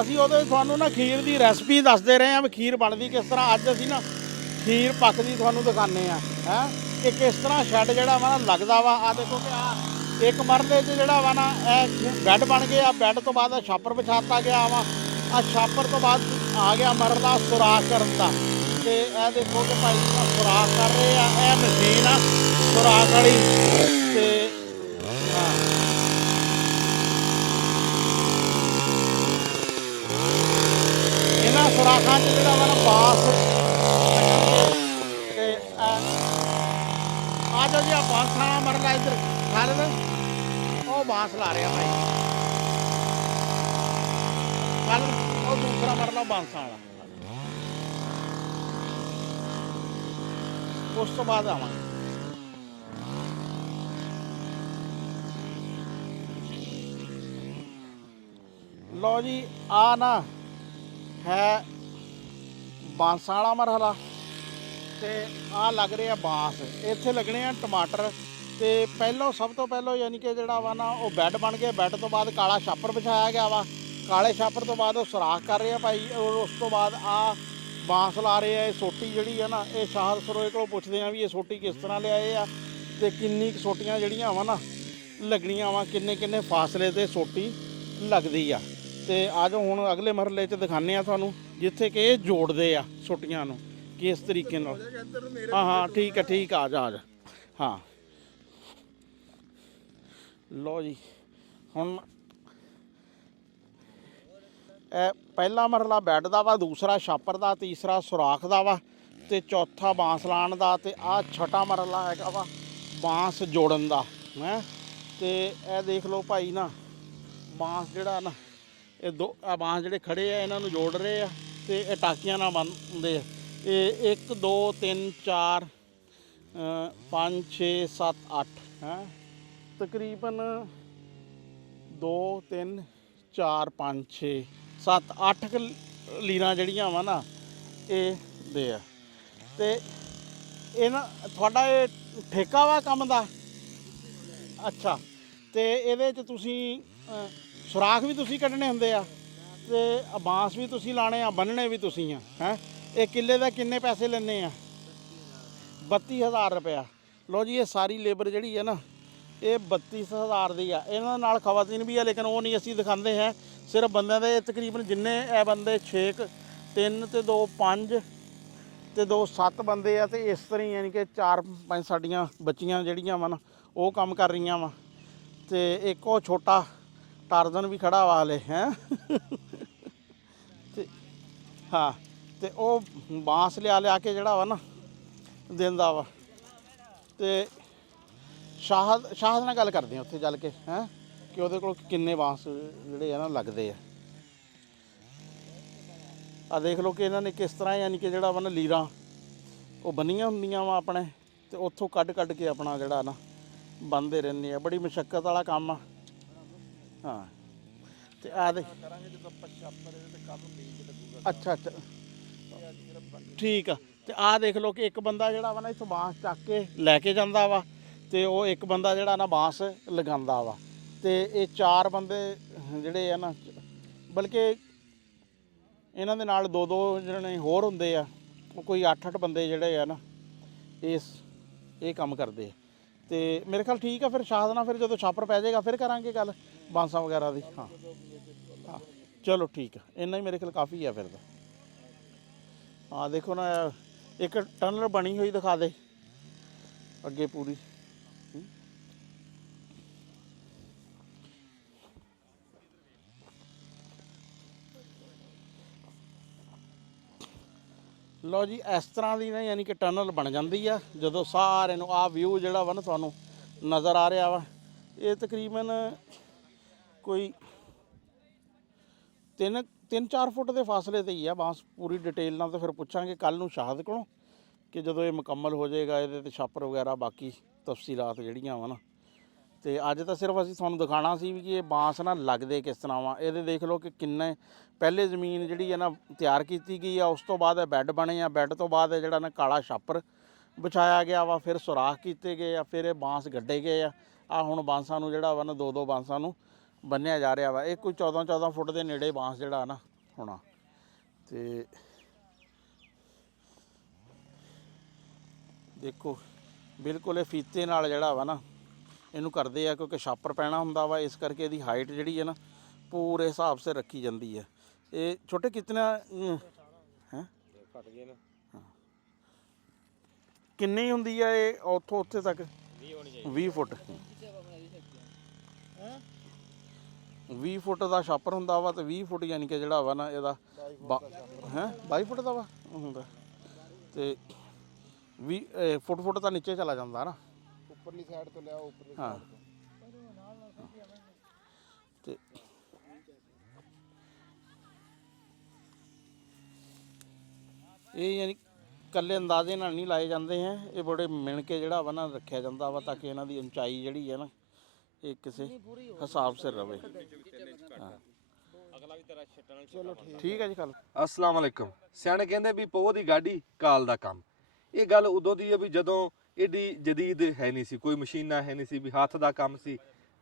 ਅਸੀਂ ਉਹਦੇ ਤੁਹਾਨੂੰ ਨਾ ਖੀਰ ਦੀ ਰੈਸਪੀ ਦੱਸਦੇ ਰਹੇ ਹਾਂ ਵੀ ਖੀਰ ਬਣਦੀ ਕਿਸ ਤਰ੍ਹਾਂ। ਅੱਜ ਅਸੀਂ ਨਾ ਖੀਰ ਪੱਕਦੀ ਤੁਹਾਨੂੰ ਦਿਖਾਉਂਦੇ ਆ ਹੈ ਕਿ ਕਿਸ ਤਰ੍ਹਾਂ ਸ਼ੈੱਡ ਜਿਹੜਾ ਵਾ ਨਾ ਲੱਗਦਾ ਵਾ। ਆ ਦੇਖੋ ਕਿ ਆ ਇੱਕ ਮਰਲੇ 'ਚ ਜਿਹੜਾ ਵਾ ਨਾ ਇਹ ਬੈੱਡ ਬਣ ਗਏ ਆ। ਬੈੱਡ ਤੋਂ ਬਾਅਦ ਛਾਪਰ ਵਿਛਾਤਾ ਗਿਆ ਵਾ। ਆ ਛਾਪਰ ਤੋਂ ਬਾਅਦ ਆ ਗਿਆ ਮਰਲਾ ਸੁਰਾਖ ਕਰਨ ਦਾ। ਤੇ ਇਹ ਦੇਖੋ ਕਿ ਭਾਈ ਸੁਰਾਖ ਕਰ ਰਹੇ ਆ। ਇਹ ਮਸ਼ੀਨ ਆ ਸੁਰਾਖ ਵਾਲੀ। ਤੇ ਹਾਂ ਇਹਨਾਂ ਸੁਰਾਖਾਂ 'ਚ ਜਿਹੜਾ ਵਾ ਨਾ ਬਾਂਸ ਤੇ ਆ ਜਾਓ ਜੀ। ਆ ਬਾਂਸਾਂ ਮਰਲਾ ਇੱਧਰ ਸਾਰੇ ਦਿਨ ਉਹ ਬਾਂਸ ਲਾ ਰਿਹਾ ਭਾਈ। ਕੱਲ ਉਹ ਦੂਸਰਾ ਮਰਲਾ ਬਾਂਸਾਂ ਵਾਲਾ। ਉਸ ਤੋਂ ਬਾਅਦ ਆਵਾਂਗੇ। ਲਓ ਜੀ ਆ ਨਾ ਹੈ ਬਾਂਸਾਂ ਵਾਲਾ ਮਰਹਲਾ ਤੇ ਆ ਲੱਗ ਰਿਹਾ ਬਾਂਸ। ਇੱਥੇ ਲੱਗਣੇ ਆ ਟਮਾਟਰ। ਤੇ ਪਹਿਲੋਂ ਸਭ ਤੋਂ ਪਹਿਲਾਂ ਯਾਨੀ ਕਿ ਜਿਹੜਾ ਵਾ ਨਾ ਉਹ ਬੈੱਡ ਬਣ ਗਏ। ਬੈੱਡ ਤੋਂ ਬਾਅਦ ਕਾਲਾ ਛਾਪਰ ਵਿਛਾਇਆ ਗਿਆ ਵਾ। ਕਾਲੇ ਛਾਪਰ ਤੋਂ ਬਾਅਦ ਉਹ ਸੁਰਾਖ ਕਰ ਰਹੇ ਆ ਭਾਈ। ਔਰ ਉਸ ਤੋਂ ਬਾਅਦ ਆ ਬਾਂਸ ਲਾ ਰਹੇ ਆ। ਇਹ ਸੋਟੀ ਜਿਹੜੀ ਆ ਨਾ ਇਹ ਸ਼ਾਹਦ ਸਰੋਏ ਕੋਲੋਂ ਪੁੱਛਦੇ ਆ ਵੀ ਇਹ ਸੋਟੀ ਕਿਸ ਤਰ੍ਹਾਂ ਲਿਆਏ ਆ ਤੇ ਕਿੰਨੀ ਕੁ ਸੋਟੀਆਂ ਜਿਹੜੀਆਂ ਵਾ ਨਾ ਲੱਗਣੀਆਂ ਵਾ, ਕਿੰਨੇ ਫਾਸਲੇ ਤੇ ਸੋਟੀ ਲੱਗਦੀ ਆ। ਤੇ ਆ ਜਾਓ ਹੁਣ ਅਗਲੇ ਮਰਲੇ 'ਚ ਦਿਖਾਉਂਦੇ ਆ ਤੁਹਾਨੂੰ ਜਿੱਥੇ ਕਿ ਇਹ ਜੋੜਦੇ ਆ ਸੋਟੀਆਂ ਨੂੰ ਕਿਸ ਤਰੀਕੇ ਨਾਲ। ਹਾਂ ਠੀਕ ਆ ਆ ਜਾ ਹਾਂ। ਲਓ ਜੀ ਹੁਣ ਇਹ ਪਹਿਲਾ ਮਰਲਾ ਬੈੱਡ ਦਾ ਵਾ, ਦੂਸਰਾ ਛਾਪਰ ਦਾ, ਤੀਸਰਾ ਸੁਰਾਖ ਦਾ ਵਾ ਤੇ ਚੌਥਾ ਬਾਂਸ ਲਾਉਣ ਦਾ। ਤੇ ਆਹ ਛਟਾ ਮਰਲਾ ਹੈਗਾ ਵਾ ਬਾਂਸ ਜੋੜਨ ਦਾ ਹੈ। ਤੇ ਇਹ ਦੇਖ ਲਓ ਭਾਈ ਨਾ ਬਾਂਸ ਜਿਹੜਾ ਨਾ ਇਹ ਦੋ ਆ ਬਾਂਸ ਜਿਹੜੇ ਖੜੇ ਆ ਇਹਨਾਂ ਨੂੰ ਜੋੜ ਰਹੇ ਆ ਤੇ ਇਹ ਟਾਕੀਆਂ ਨਾਲ ਬੰਨ੍ਹਦੇ ਆ। ਇਹ 1 2 3 4 5 6 7 8 ਹੈ ਤਕਰੀਬਨ 2 3 4 5 6 7 8 ਲੀਰਾਂ ਜਿਹੜੀਆਂ ਵਾ ਨਾ ਇਹ ਦੇ ਆ। ਤੇ ਇਹ ਨਾ ਤੁਹਾਡਾ ਇਹ ਠੇਕਾ ਵਾ ਕੰਮ ਦਾ? ਅੱਛਾ। ਤੇ ਇਹਦੇ 'ਚ ਤੁਸੀਂ ਸੁਰਾਖ ਵੀ ਤੁਸੀਂ ਕੱਢਣੇ ਹੁੰਦੇ ਆ ਤੇ ਬਾਂਸ ਵੀ ਤੁਸੀਂ ਲਾਣੇ ਆ, ਬੰਨਣੇ ਵੀ ਤੁਸੀਂ ਆ ਹੈ। ਇਹ ਕਿੱਲੇ ਦਾ ਕਿੰਨੇ ਪੈਸੇ ਲੈਂਦੇ ਆ? 32,000 ਰੁਪਇਆ। ਲਓ ਜੀ ਇਹ ਸਾਰੀ ਲੇਬਰ ਜਿਹੜੀ ਹੈ ਨਾ ਇਹ 32,000 ਦੀ ਆ। ਇਹਨਾਂ ਨਾਲ ਖਵਾਤੀਨ ਵੀ ਆ ਲੇਕਿਨ ਉਹ ਨਹੀਂ ਅਸੀਂ ਦਿਖਾਉਂਦੇ ਹੈ। ਸਿਰਫ ਬੰਦਿਆਂ ਦੇ ਤਕਰੀਬਨ ਜਿੰਨੇ ਇਹ ਬੰਦੇ 6 3 ਤੇ 2 5 ਤੇ 2 7 ਬੰਦੇ ਆ। ਤੇ ਇਸ ਤਰ੍ਹਾਂ ਹੀ ਯਾਨੀ ਕਿ 4 5 ਸਾਡੀਆਂ ਬੱਚੀਆਂ ਜਿਹੜੀਆਂ ਵਾ ਨਾ ਉਹ ਕੰਮ ਕਰ ਰਹੀਆਂ ਵਾ। ਤੇ ਇੱਕ ਉਹ ਛੋਟਾ ਟਾਰਜ਼ਨ ਵੀ ਖੜਾ ਵਾ ਹਲੇ ਹੈ। ਤੇ ਹਾਂ ਤੇ ਉਹ ਬਾਂਸ ਲਿਆ ਕੇ ਜਿਹੜਾ ਵਾ ਨਾ ਦਿੰਦਾ ਵਾ। ਤੇ ਸ਼ਾਹਦ ਨਾਲ ਗੱਲ ਕਰਦੇ ਆ ਉੱਥੇ ਚੱਲ ਕੇ ਹੈ ਕਿ ਉਹਦੇ ਕੋਲ ਕਿੰਨੇ ਬਾਂਸ ਜਿਹੜੇ ਆ ਨਾ ਲੱਗਦੇ ਆ। ਆ ਦੇਖ ਲਓ ਕਿ ਇਹਨਾਂ ਨੇ ਕਿਸ ਤਰ੍ਹਾਂ ਯਾਨੀ ਕਿ ਜਿਹੜਾ ਵਾ ਨਾ ਲੀਰਾਂ ਉਹ ਬੰਨੀਆਂ ਹੁੰਦੀਆਂ ਵਾ ਆਪਣੇ ਤੇ ਉੱਥੋਂ ਕੱਢ ਕੇ ਆਪਣਾ ਜਿਹੜਾ ਨਾ ਬੰਨ੍ਹਦੇ ਰਹਿੰਦੇ ਆ। ਬੜੀ ਮੁਸ਼ੱਕਤ ਵਾਲਾ ਕੰਮ ਆ। ਹਾਂ ਤੇ ਆ ਦੇ ਅੱਛਾ ਠੀਕ ਆ। ਤੇ ਆਹ ਦੇਖ ਲਓ ਕਿ ਇੱਕ ਬੰਦਾ ਜਿਹੜਾ ਵਾ ਨਾ ਇੱਥੋਂ ਬਾਂਸ ਚੱਕ ਕੇ ਲੈ ਕੇ ਜਾਂਦਾ ਵਾ ਤੇ ਉਹ ਇੱਕ ਬੰਦਾ ਜਿਹੜਾ ਨਾ ਬਾਂਸ ਲਗਾਉਂਦਾ ਵਾ। ਤੇ ਇਹ 4 ਬੰਦੇ ਜਿਹੜੇ ਆ ਨਾ ਬਲਕਿ ਇਹਨਾਂ ਦੇ ਨਾਲ 2 ਜਿਹੜੇ ਹੋਰ ਹੁੰਦੇ ਆ ਉਹ ਕੋਈ 8 ਬੰਦੇ ਜਿਹੜੇ ਆ ਨਾ ਇਹ ਕੰਮ ਕਰਦੇ ਆ। ਤੇ ਮੇਰੇ ਖਿਆਲ ਠੀਕ ਆ। ਫਿਰ ਸ਼ਾਹਦ ਨਾਲ ਫਿਰ ਜਦੋਂ ਛਾਪਰ ਪੈ ਜਾਏਗਾ ਫਿਰ ਕਰਾਂਗੇ ਗੱਲ ਬਾਂਸਾਂ ਵਗੈਰਾ ਦੀ। ਹਾਂ ਚਲੋ ਠੀਕ ਆ। ਇੰਨਾ ਹੀ ਮੇਰੇ ਖਿਆਲ ਕਾਫੀ ਆ ਫਿਰ ਤਾਂ। ਹਾਂ ਦੇਖੋ ਨਾ ਇੱਕ ਟਨਲ ਬਣੀ ਹੋਈ ਦਿਖਾ ਦੇ ਅੱਗੇ ਪੂਰੀ। ਲਓ ਜੀ ਇਸ ਤਰ੍ਹਾਂ ਦੀ ਨਾ ਯਾਨੀ ਕਿ ਟਨਲ ਬਣ ਜਾਂਦੀ ਆ ਜਦੋਂ ਸਾਰੇ ਨੂੰ ਆਹ ਵਿਊ ਜਿਹੜਾ ਵਾ ਨਾ ਤੁਹਾਨੂੰ ਨਜ਼ਰ ਆ ਰਿਹਾ ਵਾ। ਇਹ ਤਕਰੀਬਨ ਕੋਈ 3-4 ਫੁੱਟ ਦੇ ਫਾਸਲੇ ਤੇ ਹੀ ਆ ਬਾਂਸ। ਪੂਰੀ ਡਿਟੇਲ ਨਾਲ ਤਾਂ ਫਿਰ ਪੁੱਛਾਂਗੇ ਕੱਲ੍ਹ ਨੂੰ ਸ਼ਾਹਦ ਕੋਲੋਂ ਕਿ ਜਦੋਂ ਇਹ ਮੁਕੰਮਲ ਹੋ ਜਾਏਗਾ ਇਹਦੇ ਤੇ ਛਾਪਰ ਵਗੈਰਾ ਬਾਕੀ ਤਫਸੀਲਾਤ ਜਿਹੜੀਆਂ ਵਾ ਨਾ। ਤੇ ਅੱਜ ਤਾਂ ਸਿਰਫ ਅਸੀਂ ਤੁਹਾਨੂੰ ਦਿਖਾਉਣਾ ਸੀ ਵੀ ਕਿ ਇਹ ਬਾਂਸ ਨਾ ਲੱਗਦੇ ਕਿਸ ਤਰ੍ਹਾਂ ਵਾ। ਇਹਦੇ ਦੇਖ ਲਓ ਕਿ ਕਿੰਨੇ ਪਹਿਲੇ ਜ਼ਮੀਨ ਜਿਹੜੀ ਹੈ ਨਾ ਤਿਆਰ ਕੀਤੀ ਗਈ ਆ। ਉਸ ਤੋਂ ਬਾਅਦ ਇਹ ਬੈੱਡ ਬਣੇ ਆ। ਬੈੱਡ ਤੋਂ ਬਾਅਦ ਜਿਹੜਾ ਨਾ ਕਾਲਾ ਛਾਪਰ ਵਿਛਾਇਆ ਗਿਆ ਵਾ। ਫਿਰ ਸੁਰਾਖ ਕੀਤੇ ਗਏ ਆ। ਫਿਰ ਇਹ ਬਾਂਸ ਗੱਡੇ ਗਏ ਆ। ਆ ਹੁਣ ਬਾਂਸਾਂ ਨੂੰ ਜਿਹੜਾ ਵਾ ਨਾ 2 ਬਾਂਸਾਂ ਨੂੰ ਬੰਨਿਆ ਜਾ ਰਿਹਾ ਵਾ। ਇਹ ਕੋਈ 14 ਫੁੱਟ ਦੇ ਨੇੜੇ ਬਾਂਸ ਜਿਹੜਾ ਨਾ ਹੋਣਾ। ਤੇ ਦੇਖੋ ਬਿਲਕੁਲ ਇਹ ਫੀਤੇ ਨਾਲ ਜਿਹੜਾ ਵਾ ਨਾ ਇਹਨੂੰ ਕਰਦੇ ਆ, ਕਿਉਂਕਿ ਛਾਪਰ ਪੈਣਾ ਹੁੰਦਾ ਵਾ, ਇਸ ਕਰਕੇ ਇਹਦੀ ਹਾਈਟ ਜਿਹੜੀ ਹੈ ਨਾ ਪੂਰੇ ਹਿਸਾਬ ਸੇ ਰੱਖੀ ਜਾਂਦੀ ਹੈ। ਇਹ ਛੋਟੇ ਕਿਤਨਾ ਹੈ ਘਟ ਗਏ ਨਾ, ਕਿੰਨੀ ਹੁੰਦੀ ਆ ਇਹ ਉੱਥੋਂ ਉੱਥੇ ਤੱਕ? 20 ਫੁੱਟ 20 ਫੁੱਟ ਦਾ ਛਾਪਰ ਹੁੰਦਾ ਵਾ, ਤੇ 20 ਫੁੱਟ ਯਾਨੀ ਕਿ ਜਿਹੜਾ ਵਾ ਨਾ ਇਹਦਾ ਹੈ 22 ਫੁੱਟ ਦਾ ਵਾ ਹੁੰਦਾ। ਤੇ 20 ਫੁੱਟ ਤਾਂ ਨੀਚੇ ਚਲਾ ਜਾਂਦਾ ਨਾ, ਉੱਪਰਲੀ ਸਾਈਡ ਤੋਂ ਲਿਆ ਉੱਪਰਲੀ ਹਾਂ। ਤੇ ਇਹ ਯਾਨੀ ਇਕੱਲੇ ਅੰਦਾਜ਼ੇ ਨਾਲ ਨਹੀਂ ਲਾਏ ਜਾਂਦੇ ਹੈ, ਇਹ ਬੜੇ ਮਿਣ ਕੇ ਜਿਹੜਾ ਵਾ ਨਾ ਰੱਖਿਆ ਜਾਂਦਾ ਵਾ, ਤਾਂ ਕਿ ਇਹਨਾਂ ਦੀ ਉਚਾਈ ਜਿਹੜੀ ਹੈ ਨਾ ਇਹ ਕਿਸੇ ਹਿਸਾਬ ਸਿਰ ਰਵੇ। ਹਾਂ ਚਲੋ ਠੀਕ ਹੈ ਜੀ। ਕੱਲ अस्सलाम वालेकुम। ਸਿਆਣੇ ਕਹਿੰਦੇ ਵੀ ਪੋਹ ਦੀ ਗਾਡੀ ਕਾਲ ਦਾ ਕੰਮ। ਇਹ ਗੱਲ ਉਦੋਂ ਦੀ ਹੈ ਵੀ ਜਦੋਂ ਏਡੀ ਜਦੀਦ ਹੈ ਨਹੀਂ ਸੀ, ਕੋਈ ਮਸ਼ੀਨਾਂ ਹੈ ਨਹੀਂ ਸੀ, ਵੀ ਹੱਥ ਦਾ ਕੰਮ ਸੀ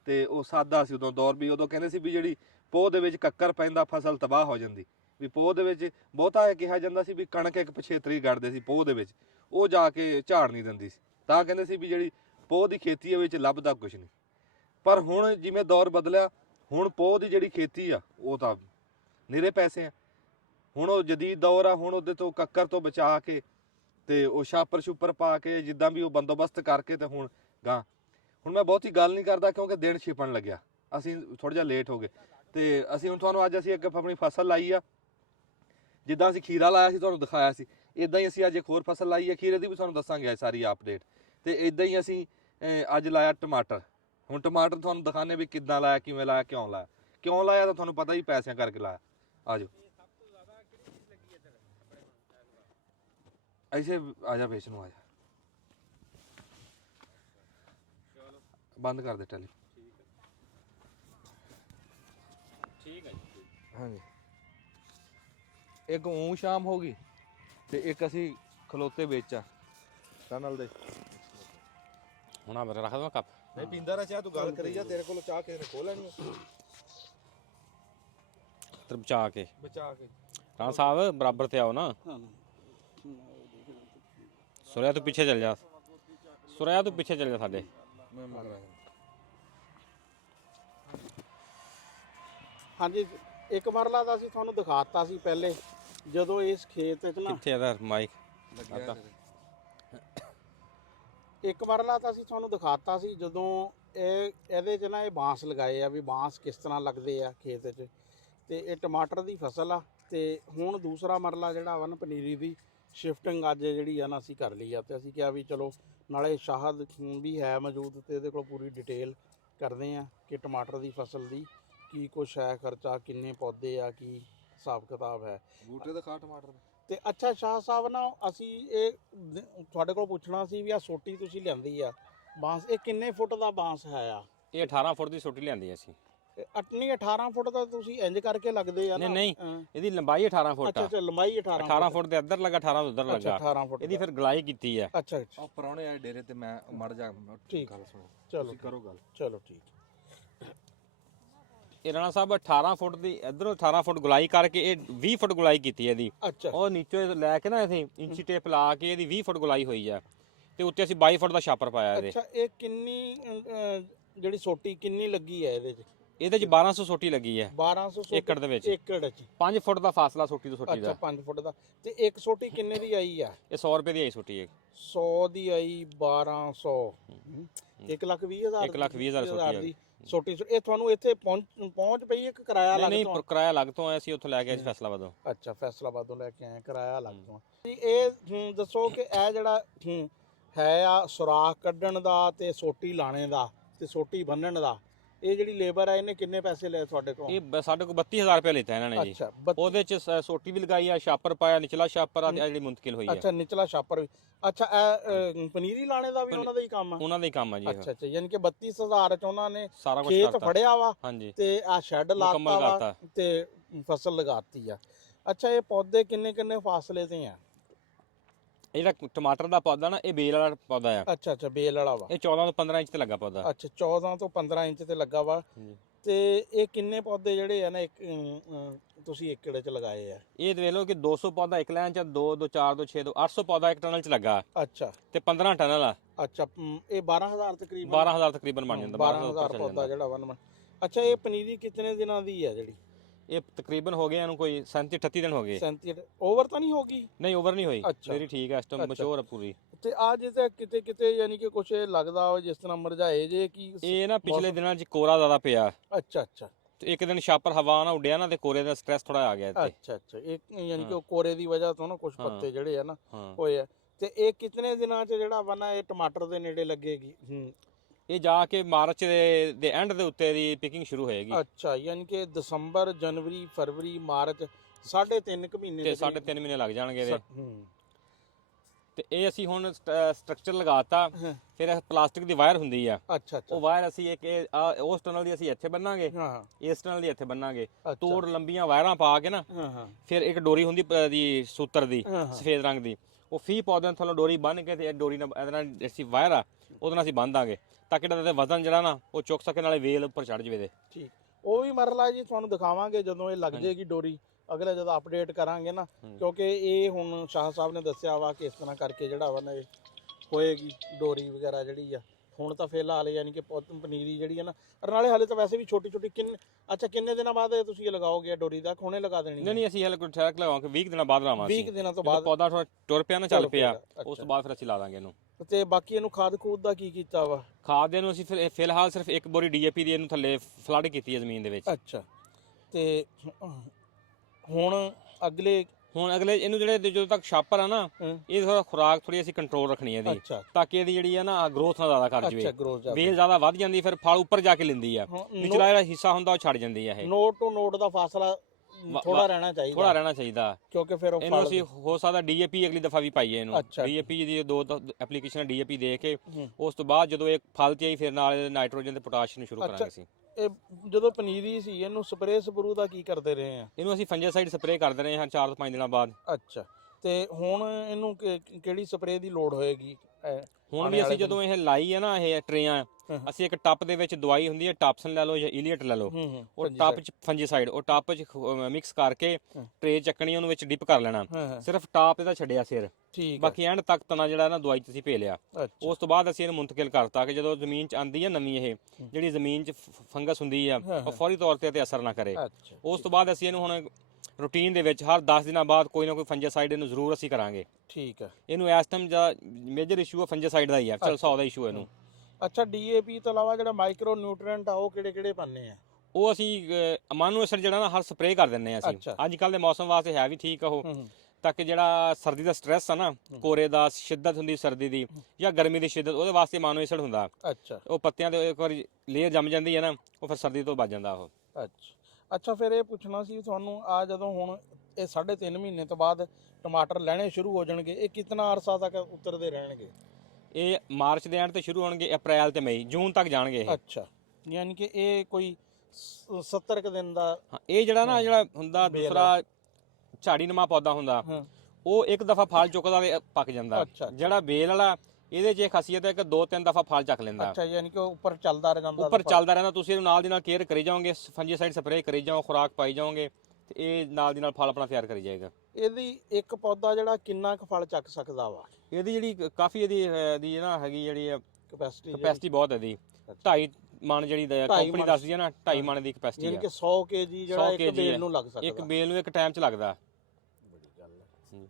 ਤੇ ਉਹ ਸਾਦਾ ਸੀ ਉਦੋਂ ਦੌਰ। ਵੀ ਉਦੋਂ ਕਹਿੰਦੇ ਸੀ ਵੀ ਜਿਹੜੀ ਪੋਹ ਦੇ ਵਿੱਚ ਕੱਕਰ ਪੈਂਦਾ ਫਸਲ ਤਬਾਹ ਹੋ ਜਾਂਦੀ। ਵੀ ਪੋਹ ਦੇ ਵਿੱਚ ਬਹੁਤਾ ਇਹ ਕਿਹਾ ਜਾਂਦਾ ਸੀ ਵੀ ਕਣਕ ਇੱਕ ਪਛੇਤਰੀ ਗੜਦੇ ਸੀ ਪੋਹ ਦੇ ਵਿੱਚ, ਉਹ ਜਾ ਕੇ ਝਾੜ ਨਹੀਂ ਦਿੰਦੀ ਸੀ, ਤਾਂ ਕਹਿੰਦੇ ਸੀ ਵੀ ਜਿਹੜੀ ਪੋਹ ਦੀ ਖੇਤੀ ਹੈ ਵਿੱਚ ਲੱਭਦਾ ਕੁਝ ਨਹੀਂ। ਪਰ ਹੁਣ ਜਿਵੇਂ ਦੌਰ ਬਦਲਿਆ, ਹੁਣ ਪੋਹ ਦੀ ਜਿਹੜੀ ਖੇਤੀ ਆ ਉਹ ਤਾਂ ਨਿਰੇ ਪੈਸੇ ਆ। ਹੁਣ ਉਹ ਜਦੀਦ ਦੌਰ ਆ, ਹੁਣ ਉਹਦੇ ਤੋਂ ਕੱਕਰ ਤੋਂ ਬਚਾ ਕੇ ਤੇ ਉਹ ਛਾਪਰ ਛੁਪਰ ਪਾ ਕੇ ਜਿੱਦਾਂ ਵੀ ਉਹ ਬੰਦੋਬਸਤ ਕਰਕੇ ਤੇ ਹੁਣ ਗਾਂ। ਹੁਣ ਮੈਂ ਬਹੁਤੀ ਗੱਲ ਨਹੀਂ ਕਰਦਾ ਕਿਉਂਕਿ ਦਿਨ ਛਿਪਣ ਲੱਗਿਆ, ਅਸੀਂ ਥੋੜਾ ਜਿਹਾ ਲੇਟ ਹੋ ਗਏ। ਤੇ ਅਸੀਂ ਹੁਣ ਤੁਹਾਨੂੰ ਅੱਜ ਅਸੀਂ ਇੱਕ ਆਪਣੀ ਫਸਲ ਲਾਈ ਆ, ਜਿੱਦਾਂ ਅਸੀਂ ਖੀਰਾ ਲਾਇਆ ਸੀ ਤੁਹਾਨੂੰ ਦਿਖਾਇਆ ਸੀ, ਇਦਾਂ ਹੀ ਅਸੀਂ ਅੱਜ ਇੱਕ ਹੋਰ ਫਸਲ ਲਾਈ ਹੈ, ਖੀਰੇ ਦੀ ਵੀ ਤੁਹਾਨੂੰ ਦੱਸਾਂਗੇ ਅੱਜ ਸਾਰੀ ਅਪਡੇਟ। ਤੇ ਇਦਾਂ ਹੀ ਅਸੀਂ ਅੱਜ ਲਾਇਆ ਟਮਾਟਰ। ਹੁਣ ਟਮਾਟਰ ਤੁਹਾਨੂੰ ਦਿਖਾਣੇ ਵੀ ਕਿੱਦਾਂ ਲਾਇਆ, ਕਿਵੇਂ ਲਾਇਆ, ਕਿਉਂ ਲਾਇਆ ਤਾਂ ਤੁਹਾਨੂੰ ਪਤਾ ਹੀ, ਪੈਸਿਆਂ ਕਰਕੇ ਲਾਇਆ। ਆਜੋ ऐसे आजा पेश ਨੂੰ आजा, ਬੰਦ ਕਰ ਦੇ ਟੈਲੀ। ਠੀਕ ਹੈ ਜੀ। ਹਾਂਜੀ, ਇੱਕ ਊਂ ਸ਼ਾਮ ਹੋ ਗਈ ਤੇ ਇੱਕ ਅਸੀਂ ਖਲੋਤੇ ਵੇਚਾ ਟਨਲ ਦੇ। ਹੁਣ ਆ ਰੱਖ ਦਵਾਂ ਕੱਪ? ਨਹੀਂ ਪੀਂਦਾ ਰਹਾ ਚਾਹ, ਤੂੰ ਗੱਲ ਕਰੀ ਜਾ, ਤੇਰੇ ਕੋਲ ਚਾਹ ਕਿਸੇ ਨੇ ਖੋਹ ਲੈਣੀ ਤੇ ਬਚਾ ਕੇ ਬਚਾ ਕੇ। ਰਾਣਾ ਸਾਹਿਬ ਬਰਾਬਰ ਤੇ ਆਓ ਨਾ। ਸੁਰਿਆ ਤੂੰ ਪਿੱਛੇ ਚੱਲ ਜਾ, ਸੁਰਿਆ ਤੂੰ ਪਿੱਛੇ ਚੱਲ ਜਾ ਸਾਡੇ। ਮੈਂ ਮਗਰ ਆ ਹਾਂਜੀ, ਇੱਕ ਮਰਲਾ ਤਾਂ ਅਸੀਂ ਤੁਹਾਨੂੰ ਦਿਖਾਤਾ ਸੀ ਪਹਿਲੇ, ਜਦੋਂ ਇਸ ਖੇਤ ਵਿੱਚ ਨਾ ਕਿੱਥੇ ਇਹਦਾ ਮਾਈਕ? ਲੱਗਿਆ। ਇੱਕ ਮਰਲਾ ਤਾਂ ਅਸੀਂ ਤੁਹਾਨੂੰ ਦਿਖਾਤਾ ਸੀ ਜਦੋਂ ਇਹਦੇ 'ਚ ਨਾ ਇਹ ਬਾਂਸ ਲਗਾਏ ਆ, ਵੀ ਬਾਂਸ ਕਿਸ ਤਰ੍ਹਾਂ ਲੱਗਦੇ ਆ ਖੇਤ 'ਚ। ਤੇ ਇਹ ਟਮਾਟਰ ਦੀ ਫਸਲ ਆ। ਤੇ ਹੁਣ ਦੂਸਰਾ ਮਰਲਾ ਜਿਹੜਾ ਵਾ ਨਾ ਪਨੀਰੀ ਦੀ ਸ਼ਿਫਟਿੰਗ ਅੱਜ ਜਿਹੜੀ ਆ ਨਾ ਅਸੀਂ ਕਰ ਲਈ ਆ। ਤੇ ਅਸੀਂ ਕਿਹਾ ਵੀ ਚਲੋ ਨਾਲੇ ਸ਼ਾਹਦ ਵੀ ਹੈ ਮੌਜੂਦ ਤੇ ਇਹਦੇ ਕੋਲ ਪੂਰੀ ਡਿਟੇਲ ਕਰਦੇ ਆ ਕਿ ਟਮਾਟਰ ਦੀ ਫਸਲ ਦੀ ਕੀ ਕੁਛ ਹੈ, ਖਰਚਾ ਕਿੰਨੇ ਪੌਦੇ ਆ, ਕੀ ਹਿਸਾਬ ਕਿਤਾਬ ਹੈ। ਬੂਟੇ ਦਾ ਖਾ ਟਮਾਟਰ ਦਾ। ਤੇ ਅੱਛਾ ਸ਼ਾਹ ਸਾਹਿਬ ਨਾ, ਅਸੀਂ ਇਹ ਤੁਹਾਡੇ ਕੋਲ ਪੁੱਛਣਾ ਸੀ ਵੀ ਆ ਸੋਟੀ ਤੁਸੀਂ ਲਿਆਂਦੀ ਆ ਬਾਂਸ, ਇਹ ਕਿੰਨੇ ਫੁੱਟ ਦਾ ਬਾਂਸ ਹੈ ਆ? ਇਹ 18 ਫੁੱਟ ਦੀ ਸੋਟੀ ਲਿਆਂਦੀ ਅਸੀਂ। ਅਟਨੀ 18 ਫੁੱਟ ਦਾ ਤੁਸੀਂ ਇੰਜ ਕਰਕੇ ਲੱਗਦੇ ਆ ਨਾ? ਨਹੀਂ ਇਹਦੀ ਲੰਬਾਈ 18 ਫੁੱਟ ਅੱਛਾ ਆ। ਅੱਛਾ, ਲੰਬਾਈ 18 ਫੁੱਟ ਦੇ ਇੱਧਰ ਲੱਗਾ, 18 ਉੱਧਰ ਅੱਛਾ, ਲੱਗਾ। 18 ਫੁੱਟ ਇਹਦੀ ਫਿਰ ਗਲਾਈ ਕੀਤੀ ਆ। ਅੱਛਾ ਅੱਛਾ, ਉਹ ਪਰੌਣੇ ਆਏ ਡੇਰੇ ਤੇ ਮੈਂ ਮੜ ਜਾ ਠੀਕ। ਗੱਲ ਸੁਣੋ, ਚਲੋ ਤੁਸੀਂ ਕਰੋ ਗੱਲ। ਚਲੋ ਠੀਕ। ਇਹ ਰਾਣਾ ਸਾਹਿਬ 18 ਫੁੱਟ ਦੀ ਇੱਧਰੋਂ 18 ਫੁੱਟ ਗੁਲਾਈ ਕਰਕੇ ਇਹ 20 ਫੁੱਟ ਗੁਲਾਈ ਕੀਤੀ ਇਹਦੀ। ਅੱਛਾ ਉਹ ਨੀਚੇ ਲੈ ਕੇ ਨਾ ਇਥੇ ਇੰਚੀ ਟੇਪ ਲਾ ਕੇ ਇਹਦੀ 20 ਫੁੱਟ ਗੁਲਾਈ ਹੋਈ ਆ। ਤੇ ਉੱਤੇ ਅਸੀਂ 22 ਫੁੱਟ ਦਾ ਛਾਪਰ ਪਾਇਆ ਇਹਦੇ। ਅੱਛਾ, ਇਹ ਕਿੰਨੀ ਜਿਹੜੀ ਸੋਟੀ ਕਿੰਨੀ ਲੱਗੀ ਹੈ ਇਹਦੇ 'ਚ? ਇਹਦੇ 'ਚ 1200 ਸੋਟੀ ਲੱਗੀ ਹੈ 1200 ਏਕੜ ਦੇ ਵਿੱਚ। ਏਕੜ 'ਚ 5 ਫੁੱਟ ਦਾ ਫਾਸਲਾ ਸੋਟੀ ਤੋਂ ਸੋਟੀ ਅੱਛਾ, ਦਾ। 5 ਫੁੱਟ ਦਾ। ਤੇ ਇੱਕ ਸੋਟੀ ਕਿੰਨੇ ਦੀ ਆਈ ਆ? ਇਹ 100 ਰੁਪਏ ਦੀ ਆਈ ਸੋਟੀ ਹੈ। 100 ਦੀ ਆਈ, 1200, 1,20,000 1,20,000 ਸੋਟੀ ਦੀ ਸੋਟੀ। ਇਹ ਤੁਹਾਨੂੰ ਇੱਥੇ ਪਹੁੰਚ ਪਈ ਇੱਕ ਕਿਰਾਇਆ ਲੱਗ ਨਹੀਂ ਤੋਂ? ਕਿਰਾਇਆ ਲੱਗ ਤੋਂ ਆਇਆ ਸੀ, ਉੱਥੋਂ ਲੈ ਕੇ ਆਏ ਸੀ ਫੈਸਲਾਬਾਦੋਂ। ਅੱਛਾ, ਫੈਸਲਾਬਾਦੋਂ ਲੈ ਕੇ ਆਏ, ਕਿਰਾਇਆ ਲੱਗ ਤੋਂ। ਇਹ ਦੱਸੋ ਕਿ ਇਹ ਜਿਹੜਾ ਹੈ ਆ ਸੁਰਾਖ ਕੱਢਣ ਦਾ ਤੇ ਸੋਟੀ ਲਾਣੇ ਦਾ ਤੇ ਸੋਟੀ ਬੰਨਣ ਦਾ, ਇਹ ਜਿਹੜੀ ਲੇਬਰ ਆ ਇਹਨੇ ਕਿੰਨੇ ਪੈਸੇ ਲਏ ਤੁਹਾਡੇ ਕੋਲ? ਇਹ ਸਾਡੇ ਕੋਲ 32,000 ਰੁਪਏ ਲਿੱਤਾ ਇਹਨਾਂ ਨੇ ਜੀ। ਅੱਛਾ, ਉਹਦੇ 'ਚ ਸੋਟੀ ਵੀ ਲਗਾਈ ਆ, ਛਾਪਰ ਪਾਇਆ, ਨਿਚਲਾ ਛਾਪਰ ਆ, ਤੇ ਜਿਹੜੀ ਮੁੰਤਕਿਲ ਹੋਈ ਆ। ਅੱਛਾ, ਨਿਚਲਾ ਛਾਪਰ ਵੀ। ਅੱਛਾ, ਇਹ ਪਨੀਰੀ ਲਾਣੇ ਦਾ ਵੀ ਉਹਨਾਂ ਦਾ ਹੀ ਕੰਮ ਆ? ਉਹਨਾਂ ਦਾ ਹੀ ਕੰਮ ਆ ਜੀ। ਅੱਛਾ ਅੱਛਾ, ਯਾਨੀ ਕਿ 32,000 ਚ ਉਹਨਾਂ ਨੇ ਸਾਰਾ ਕੁਝ ਖੇਤ ਕਰਤਾ। ਫੜਿਆ ਵਾ ਹਾਂਜੀ, ਤੇ ਆ ਸ਼ੈੱਡ ਮੁਕੰਮਲ ਲਾਤਾ ਵਾ ਕਰਤਾ। ਤੇ ਫਸਲ ਲਗਾਤੀ ਆ। ਅੱਛਾ, ਇਹ ਪੌਦੇ ਕਿੰਨੇ ਕਿੰਨੇ ਫਾਸਲੇ ਤੇ ਆ? ਇਹ ਜਿਹੜਾ ਟਮਾਟਰ ਦਾ ਪੌਦਾ ਨਾ, ਇਹ ਬੇਲ ਵਾਲਾ ਪੌਦਾ ਆ। ਅੱਛਾ ਅੱਛਾ, ਬੇਲ ਵਾਲਾ ਵਾ। ਇਹ 14 ਤੋਂ 15 ਇੰਚ ਤੇ ਲੱਗਾ ਪੌਦਾ। ਅੱਛਾ, 14 ਤੋਂ 15 ਇੰਚ ਤੇ ਲੱਗਾ ਵਾ। ਤੇ ਇਹ ਕਿੰਨੇ ਪੌਦੇ ਜਿਹੜੇ ਆ ਨਾ ਇੱਕ ਤੁਸੀਂ ਏਕੜ ਚ ਲਗਾਏ ਆ? ਇਹ ਦੇਖ ਲਓ ਕਿ 200 ਪੌਦਾ ਇੱਕ ਲਾਈਨ ਚ 2 2 4 2 6 2 800 ਪੌਦਾ ਇੱਕ ਟਨਲ ਚ ਲੱਗਾ ਅੱਛਾ ਤੇ 15 ਟਨਲ ਆ। ਅੱਛਾ ਇਹ 12,000 ਤਕਰੀਬਨ 12,000 ਤਕਰੀਬਨ ਬਣ ਜਾਂਦਾ, 12,000 ਪੌਦਾ ਜਿਹੜਾ ਵਨ ਅੱਛਾ ਇਹ ਪਨੀਰੀ ਕਿੰਨੇ ਦਿਨਾਂ ਦੀ ਹੈ ਜਿਹੜੀ? ਇਹ ਤਕਰੀਬਨ ਹੋ ਗਏ ਇਹਨੂੰ ਕੋਈ 37 38 ਦਿਨ ਹੋ ਗਏ। 37 ਓਵਰ ਤਾਂ ਨਹੀਂ ਹੋਗੀ? ਨਹੀਂ ਓਵਰ ਨਹੀਂ ਹੋਈ, ਅੱਛਾ। ਮੇਰੀ ਠੀਕ ਹੈ, ਇਸ ਟਾਈਮ ਮਸ਼ਹੂਰ ਹੈ ਪੂਰੀ। ਤੇ ਅੱਜ ਤੇ ਕਿਤੇ ਕਿਤੇ ਯਾਨੀ ਕਿ ਕੁਛ ਲੱਗਦਾ ਵਾ ਜਿਸ ਤਰ੍ਹਾਂ ਮੁਰਝਾਏ ਜੇ ਕੀ? ਇਹ ਨਾ ਪਿਛਲੇ ਦਿਨਾਂ 'ਚ ਕੋਰਾ ਜ਼ਿਆਦਾ ਪਿਆ ਅੱਛਾ ਅੱਛਾ ਤੇ ਇੱਕ ਦਿਨ ਛਾਪਰ ਹਵਾ ਨਾਲ ਉੱਡਿਆ ਨਾ ਤੇ ਕੋਰੇ ਦਾ ਸਟ੍ਰੈਸ ਥੋੜਾ ਆ ਗਿਆ ਇੱਥੇ। ਅੱਛਾ ਅੱਛਾ ਇਹ ਯਾਨੀ ਕਿ ਉਹ ਕੋਰੇ ਦੀ ਵਜ੍ਹਾ ਤੋਂ ਨਾ ਕੁਝ ਪੱਤੇ ਜਿਹੜੇ ਆ ਨਾ ਹਾਂ। ਹੋਏ ਆ। ਤੇ ਇਹ ਕਿਤਨੇ ਦਿਨਾਂ 'ਚ ਜਿਹੜਾ ਵਾ ਨਾ ਇਹ ਟਮਾਟਰ ਦੇ ਨੇੜੇ ਲੱਗੇਗੀ? ਇਹ ਜਾ ਕੇ ਮਾਰਚ ਦੇ ਐਂਡ ਦੇ ਉੱਤੇ ਦੀ ਪਿਕਿੰਗ ਸ਼ੁਰੂ ਹੋਏਗੀ ਅੱਛਾ ਯਾਨੀ ਕਿ ਦਸੰਬਰ, ਜਨਵਰੀ, ਫਰਵਰੀ, ਮਾਰਚ 3.5 ਕੁ ਮਹੀਨੇ ਤੇ ਦੇ 3.5 ਮਹੀਨੇ ਲੱਗ ਜਾਣਗੇ ਇਹਦੇ। ਹੂੰ। ਤੇ ਇਹ ਅਸੀਂ ਹੁਣ ਸਟਰਕਚਰ ਲਗਾਤਾ, ਫਿਰ ਇਹ ਪਲਾਸਟਿਕ ਦੀ ਵਾਇਰ ਹੁੰਦੀ ਆ, ਅੱਛਾ ਅੱਛਾ ਉਹ ਵਾਇਰ ਅਸੀਂ ਉਸ ਟਨਲ ਦੀ ਅਸੀਂ ਇੱਥੇ ਬੰਨਾਂਗੇ, ਹਾਂ ਇਸ ਟਨਲ ਦੀ ਇੱਥੇ ਬੰਨਾਂਗੇ। ਅੱਛਾ। ਤੋੜ ਲੰਬੀਆਂ ਵਾਇਰਾਂ ਪਾ ਕੇ ਨਾ ਹਾਂ ਹਾਂ ਫਿਰ ਇੱਕ ਡੋਰੀ ਹੁੰਦੀ ਦੀ ਸੂਤਰ ਦੀ ਹਾਂ। ਸਫੇਦ ਰੰਗ ਦੀ, ਉਹ ਫੀ ਪੌਦਿਆਂ ਥੱਲੋਂ ਡੋਰੀ ਬੰਨ ਕੇ ਤੇ ਇਹ ਡੋਰੀ ਨਾਲ ਇਹਦੇ ਨਾਲ ਜਿਹੜੀ ਵਾਇਰ ਆ ਉਹਦੇ ਨਾਲ ਅਸੀਂ ਬੰਨ ਦਾਂਗੇ ਤਾਂ ਕਿ ਇਹਦਾ ਵਜ਼ਨ ਜਿਹੜਾ ਨਾ ਉਹ ਚੁੱਕ ਸਕੇ, ਨਾਲੇ ਵੇਲ ਉੱਪਰ ਚੜ ਜਵੇ ਦੇ। ਠੀਕ, ਉਹ ਵੀ ਮਰਲਾ ਜੀ ਤੁਹਾਨੂੰ ਦਿਖਾਵਾਂਗੇ ਜਦੋਂ ਇਹ ਲੱਗ ਜਾਏਗੀ ਡੋਰੀ, ਅਗਲੇ ਜਦੋਂ ਅਪਡੇਟ ਕਰਾਂਗੇ ਨਾ, ਕਿਉਂਕਿ ਇਹ ਹੁਣ ਸ਼ਾਹ ਸਾਹਿਬ ਨੇ ਦੱਸਿਆ ਵਾ ਕਿ ਇਸ ਤਰ੍ਹਾਂ ਕਰਕੇ ਜਿਹੜਾ ਵਾ ਨਾ ਇਹ ਹੋਏਗੀ ਡੋਰੀ ਵਗੈਰਾ ਜਿਹੜੀ ਆ। ਹੁਣ ਤਾਂ ਫਿਲਹਾਲ ਯਾਨੀ ਕਿ ਪਨੀਰੀ ਜਿਹੜੀ ਹੈ ਨਾ, ਨਾਲੇ ਹਾਲੇ ਤਾਂ ਵੈਸੇ ਵੀ ਛੋਟੀ ਛੋਟੀ ਅੱਛਾ ਕਿੰਨੇ ਦਿਨਾਂ ਬਾਅਦ ਤੁਸੀਂ ਇਹ ਲਗਾਓਗੇ ਡੋਰੀ ਦਾ? ਹੁਣੇ ਲਗਾ ਦੇਣੀ? ਨਹੀਂ ਅਸੀਂ ਹਲੇ ਕੋਈ ਠਹਿਰ ਲਗਾਵਾਂਗੇ 20 ਦਿਨਾਂ ਬਾਅਦ ਲਾਵਾਂਗੇ। 20 ਦਿਨਾਂ ਤੋਂ ਬਾਅਦ ਪੌਦਾ ਥੋੜਾ ਟੁਰ ਪਿਆ ਨਾ, ਚੱਲ ਪਿਆ, ਅੱਛਾ। ਉਸ ਤੋਂ ਬਾਅਦ ਫਿਰ ਅਸੀਂ ਲਾ ਦਾਂਗੇ ਇਹਨੂੰ। ਤੇ ਬਾਕੀ ਇਹਨੂੰ ਖਾਦ ਖੂਦ ਦਾ ਕੀ ਕੀਤਾ ਵਾ? ਖਾਦ ਦੇ ਨੂੰ ਅਸੀਂ ਫਿਰ ਫਿਲਹਾਲ ਸਿਰਫ ਇੱਕ ਬੋਰੀ ਡੀਏਪੀ ਦੀ ਇਹਨੂੰ ਥੱਲੇ ਫਲੱਡ ਕੀਤੀ ਹੈ ਜ਼ਮੀਨ ਦੇ ਵਿੱਚ। ਅੱਛਾ ਤੇ ਹੁਣ ਅਗਲੇ ਇਹਨੂੰ ਜਿਹੜੇ ਜਦੋਂ ਤੱਕ ਛਾਪਰ ਆ ਨਾ, ਇਹ ਥੋੜਾ ਖੁਰਾਕ ਥੋੜੀ ਅਸੀਂ ਕੰਟਰੋਲ ਰੱਖਣੀ ਹੈ ਇਹਦੀ, ਅੱਛਾ ਤਾਂ ਕਿ ਇਹਦੀ ਜਿਹੜੀ ਆ ਨਾ ਗਰੋਥ ਨਾ ਜ਼ਿਆਦਾ ਕਰ ਅੱਛਾ ਜਵੇ। ਗਰੋਥ ਵੇਲ ਜ਼ਿਆਦਾ ਵੱਧ ਜਾਂਦੀ, ਫਿਰ ਫਲ ਉੱਪਰ ਜਾ ਕੇ ਲੈਂਦੀ ਆ, ਵਿਚਲਾ ਜਿਹੜਾ ਹਿੱਸਾ ਹੁੰਦਾ ਉਹ ਛੱਡ ਜਾਂਦੀ ਆ। ਇਹ ਨੋਟ ਟੂ ਨੋਟ ਦਾ ਫਾਸਲਾ ਥੋੜਾ ਰਹਿਣਾ ਚਾਹੀਦਾ ਕਿਉਂਕਿ ਫਿਰ ਉਹ ਇਹਨੂੰ ਅਸੀਂ ਹੋ ਸਕਦਾ ਡੀਏਪੀ ਅਗਲੀ ਦਫਾ ਵੀ ਪਾਈਏ ਇਹਨੂੰ। ਅੱਛਾ। ਡੀਏਪੀ ਦੀ ਦੋ ਐਪਲੀਕੇਸ਼ਨ ਡੀਏਪੀ ਦੇ ਕੇ ਉਸ ਤੋਂ ਬਾਅਦ ਜਦੋਂ ਇਹ ਫਲ ਤੇ ਆਈ ਫਿਰ ਨਾਲ ਨਾਈਟ੍ਰੋਜਨ ਤੇ ਪੋਟਾਸ਼ ਨੂੰ ਸ਼ੁਰੂ ਕਰਾਂਗੇ ਅਸੀਂ। ਇਹ ਜਦੋਂ ਪਨੀਰੀ ਸੀ ਇਹਨੂੰ ਸਪਰੇਅ ਸਪਰੂ ਦਾ ਕੀ ਕਰਦੇ ਰਹੇ ਆ? ਇਹਨੂੰ ਅਸੀਂ ਫੰਜੀਸਾਈਡ ਸਪਰੇਅ ਕਰਦੇ ਰਹੇ ਹਾਂ 4 ਤੋਂ 5 ਦਿਨਾਂ ਬਾਅਦ। ਅੱਛਾ ਤੇ ਹੁਣ ਇਹਨੂੰ ਕਿਹੜੀ ਸਪਰੇਅ ਦੀ ਲੋੜ ਹੋਏਗੀ? ਹੁਣ ਵੀ ਅਸੀਂ ਜਦੋਂ ਇਹ ਲਾਈ ਹੈ ਨਾ ਇਹ ਟਰੇਆਂ, ਅਸੀਂ ਇੱਕ ਟੱਪ ਦੇ ਵਿੱਚ ਦਵਾਈ ਹੁੰਦੀ ਹੈ, ਟਾਪਸਨ ਲੈ ਲਓ ਜਾਂ ਇਲੀਅਟ ਲੈ ਲਓ, ਉਹ ਟੱਪ ਚ ਫੰਜੀਸਾਈਡ ਉਹ ਟੱਪ ਚ ਮਿਕਸ ਕਰਕੇ ਟਰੇ ਚੱਕਣੀ, ਉਹਨੂੰ ਵਿੱਚ ਡਿਪ ਕਰ ਲੈਣਾ, ਸਿਰਫ ਟਾਪ ਇਹਦਾ ਛੱਡਿਆ ਸਿਰ, ਠੀਕ ਬਾਕੀ ਐਂਡ ਤੱਕ ਤਨਾ ਜਿਹੜਾ ਨਾ ਦਵਾਈ ਤੁਸੀਂ ਭੇ ਲਿਆ। ਉਸ ਤੋਂ ਬਾਅਦ ਅਸੀਂ ਇਹਨੂੰ ਮੁੰਤਕਿਲ ਕਰਤਾ ਕਿ ਜਦੋਂ ਜ਼ਮੀਨ ਚ ਆਂਦੀ ਹੈ ਨਵੀਂ, ਇਹ ਜਿਹੜੀ ਜ਼ਮੀਨ ਚ ਫੰਗਸ ਹੁੰਦੀ ਆ ਉਹ ਫੌਰੀ ਤੌਰ ਤੇ ਅਸਰ ਨਾ ਕਰੇ। ਉਸ ਤੋਂ ਬਾਅਦ ਅਸੀਂ ਇਹਨੂੰ ਹੁਣ ਰੂਟੀਨ ਦੇ ਵਿੱਚ ਹਰ 10 ਦਿਨਾਂ ਬਾਅਦ ਕੋਈ ਨਾ ਕੋਈ ਫੰਜੀਸਾਈਡ ਇਹਨੂੰ ਜ਼ਰੂਰ ਅਸੀਂ ਕਰਾਂਗੇ। ਠੀਕ ਹੈ। ਇਹਨੂੰ ਇਸ ਟਾਈਮ ਮੇਜਰ ਇਸ਼ੂ ਆ ਫੰਜੀਸਾਈਡ ਦਾ ਹੀ ਆ, ਚਲ 100 ਦਾ ਇਸ਼ੂ ਇਹਨੂੰ। ਅੱਛਾ ਡੀਏਪੀ ਤੋਂ ਇਲਾਵਾ ਜਿਹੜਾ ਮਾਈਕਰੋ ਨਿਊਟ੍ਰੀਐਂਟ ਆ ਉਹ ਕਿਹੜੇ ਕਿਹੜੇ ਪਾਉਂਦੇ ਆ? ਉਹ ਅਸੀਂ ਅਮਾਈਨੋ ਐਸਿਡ ਜਿਹੜਾ ਨਾ ਹਰ ਸਪਰੇਅ ਕਰ ਦਿੰਦੇ ਆ ਅਸੀਂ। ਅੱਜ ਕੱਲ ਦੇ ਮੌਸਮ ਵਾਸਤੇ ਹੈ ਵੀ ਠੀਕ ਆ ਉਹ, ਤਾਂ ਕਿ ਜਿਹੜਾ ਸਰਦੀ ਦਾ ਸਟ੍ਰੈਸ ਆ ਨਾ, ਕੋਰੇ ਦਾ ਸ਼ਿੱਦਤ ਹੁੰਦੀ ਸਰਦੀ ਦੀ ਜਾਂ ਗਰਮੀ ਦੀ ਸ਼ਿੱਦਤ, ਉਹਦੇ ਵਾਸਤੇ ਅਮਾਈਨੋ ਐਸਿਡ ਹੁੰਦਾ। ਅੱਛਾ ਉਹ ਪੱਤਿਆਂ ਤੇ ਇੱਕ ਵਾਰੀ ਲੇਅਰ ਜੰਮ ਜਾਂਦੀ ਹੈ ਨਾ, ਉਹ ਫਿਰ ਸਰਦੀ ਤੋਂ ਬਚ ਜਾਂਦਾ ਉਹ। ਅੱਛਾ ਫਿਰ ਇਹ ਪੁੱਛਣਾ ਸੀ ਤੁਹਾਨੂੰ, ਆ ਜਦੋਂ ਹੁਣ ਇਹ 3.5 ਮਹੀਨੇ ਤੋਂ ਬਾਅਦ ਟਮਾਟਰ ਲੈਣੇ ਸ਼ੁਰੂ ਹੋ ਜਾਣਗੇ, ਇਹ ਕਿੰਨਾ ਅਰਸਾ ਤੱਕ ਉਤਰਦੇ ਰਹਿਣਗੇ? ਇਹ ਮਾਰਚ ਦੇ ਐਂਡ ਤੇ ਸ਼ੁਰੂ ਹੋਣਗੇ, ਅਪ੍ਰੈਲ ਤੇ ਮਈ ਜੂਨ ਤੱਕ ਜਾਣਗੇ ਇਹ। ਅੱਛਾ ਯਾਨੀ ਕਿ ਇਹ ਕੋਈ 70 ਕੁ ਦਿਨ ਦਾ ਇਹ ਜਿਹੜਾ ਹੁੰਦਾ ਦੂਸਰਾ ਝਾੜੀਨੁਮਾ ਪੌਦਾ ਹੁੰਦਾ, ਉਹ ਇੱਕ ਦਫਾ ਫਲ ਚੁੱਕਦਾ ਤੇ ਪੱਕ ਜਾਂਦਾ। ਜਿਹੜਾ ਬੇਲ ਵਾਲਾ ਇਹਦੇ 'ਚ ਖਾਸੀਅਤ ਹੈ ਕਿ 2-3 ਦਫਾ ਫਲ ਚੱਕ ਲੈਂਦਾ। ਅੱਛਾ ਯਾਨੀ ਕਿ ਉੱਪਰ ਚੱਲਦਾ ਰਹਿੰਦਾ, ਉੱਪਰ ਚੱਲਦਾ ਰਹਿੰਦਾ, ਤੁਸੀਂ ਇਹਨੂੰ ਨਾਲ ਦੀ ਨਾਲ ਕੇਅਰ ਕਰੀ ਜਾਓਗੇ, ਫੰਜੀਸਾਈਡ ਸਪਰੇਅ ਕਰੀ ਜਾਓ, ਖੁਰਾਕ ਪਾਈ ਜਾਓਗੇ ਤੇ ਇਹ ਨਾਲ ਦੀ ਨਾਲ ਫਲ ਆਪਣਾ ਤਿਆਰ ਕਰੀ ਜਾਏਗਾ। ਇਹਦੀ ਇੱਕ ਪੌਦਾ ਜਿਹੜਾ ਕਿੰਨਾ ਕੁ ਫਲ ਚੱਕ ਸਕਦਾ ਵਾ? ਇਹਦੀ ਜਿਹੜੀ ਕਾਫੀ ਇਹਦੀ ਨਾ ਹੈਗੀ ਜਿਹੜੀ ਕਪੈਸਿਟੀ ਬਹੁਤ ਹੈ ਇਹਦੀ, 2.5 ਮਣ ਜਿਹੜੀ ਕੰਪਨੀ ਦੱਸਦੀ ਹੈ ਨਾ, 2.5 ਮਣ ਦੀ ਕਪੈਸਿਟੀ ਹੈ। ਯਾਨੀ ਕਿ 100 kg ਜਿਹੜਾ ਇੱਕ ਬੇਲ ਨੂੰ ਲੱਗ ਸਕਦਾ, ਇੱਕ ਬੇਲ ਨੂੰ ਇੱਕ ਟਾਈਮ 'ਚ ਲੱਗਦਾ। ਬੜੀ ਗੱਲ ਹੈ।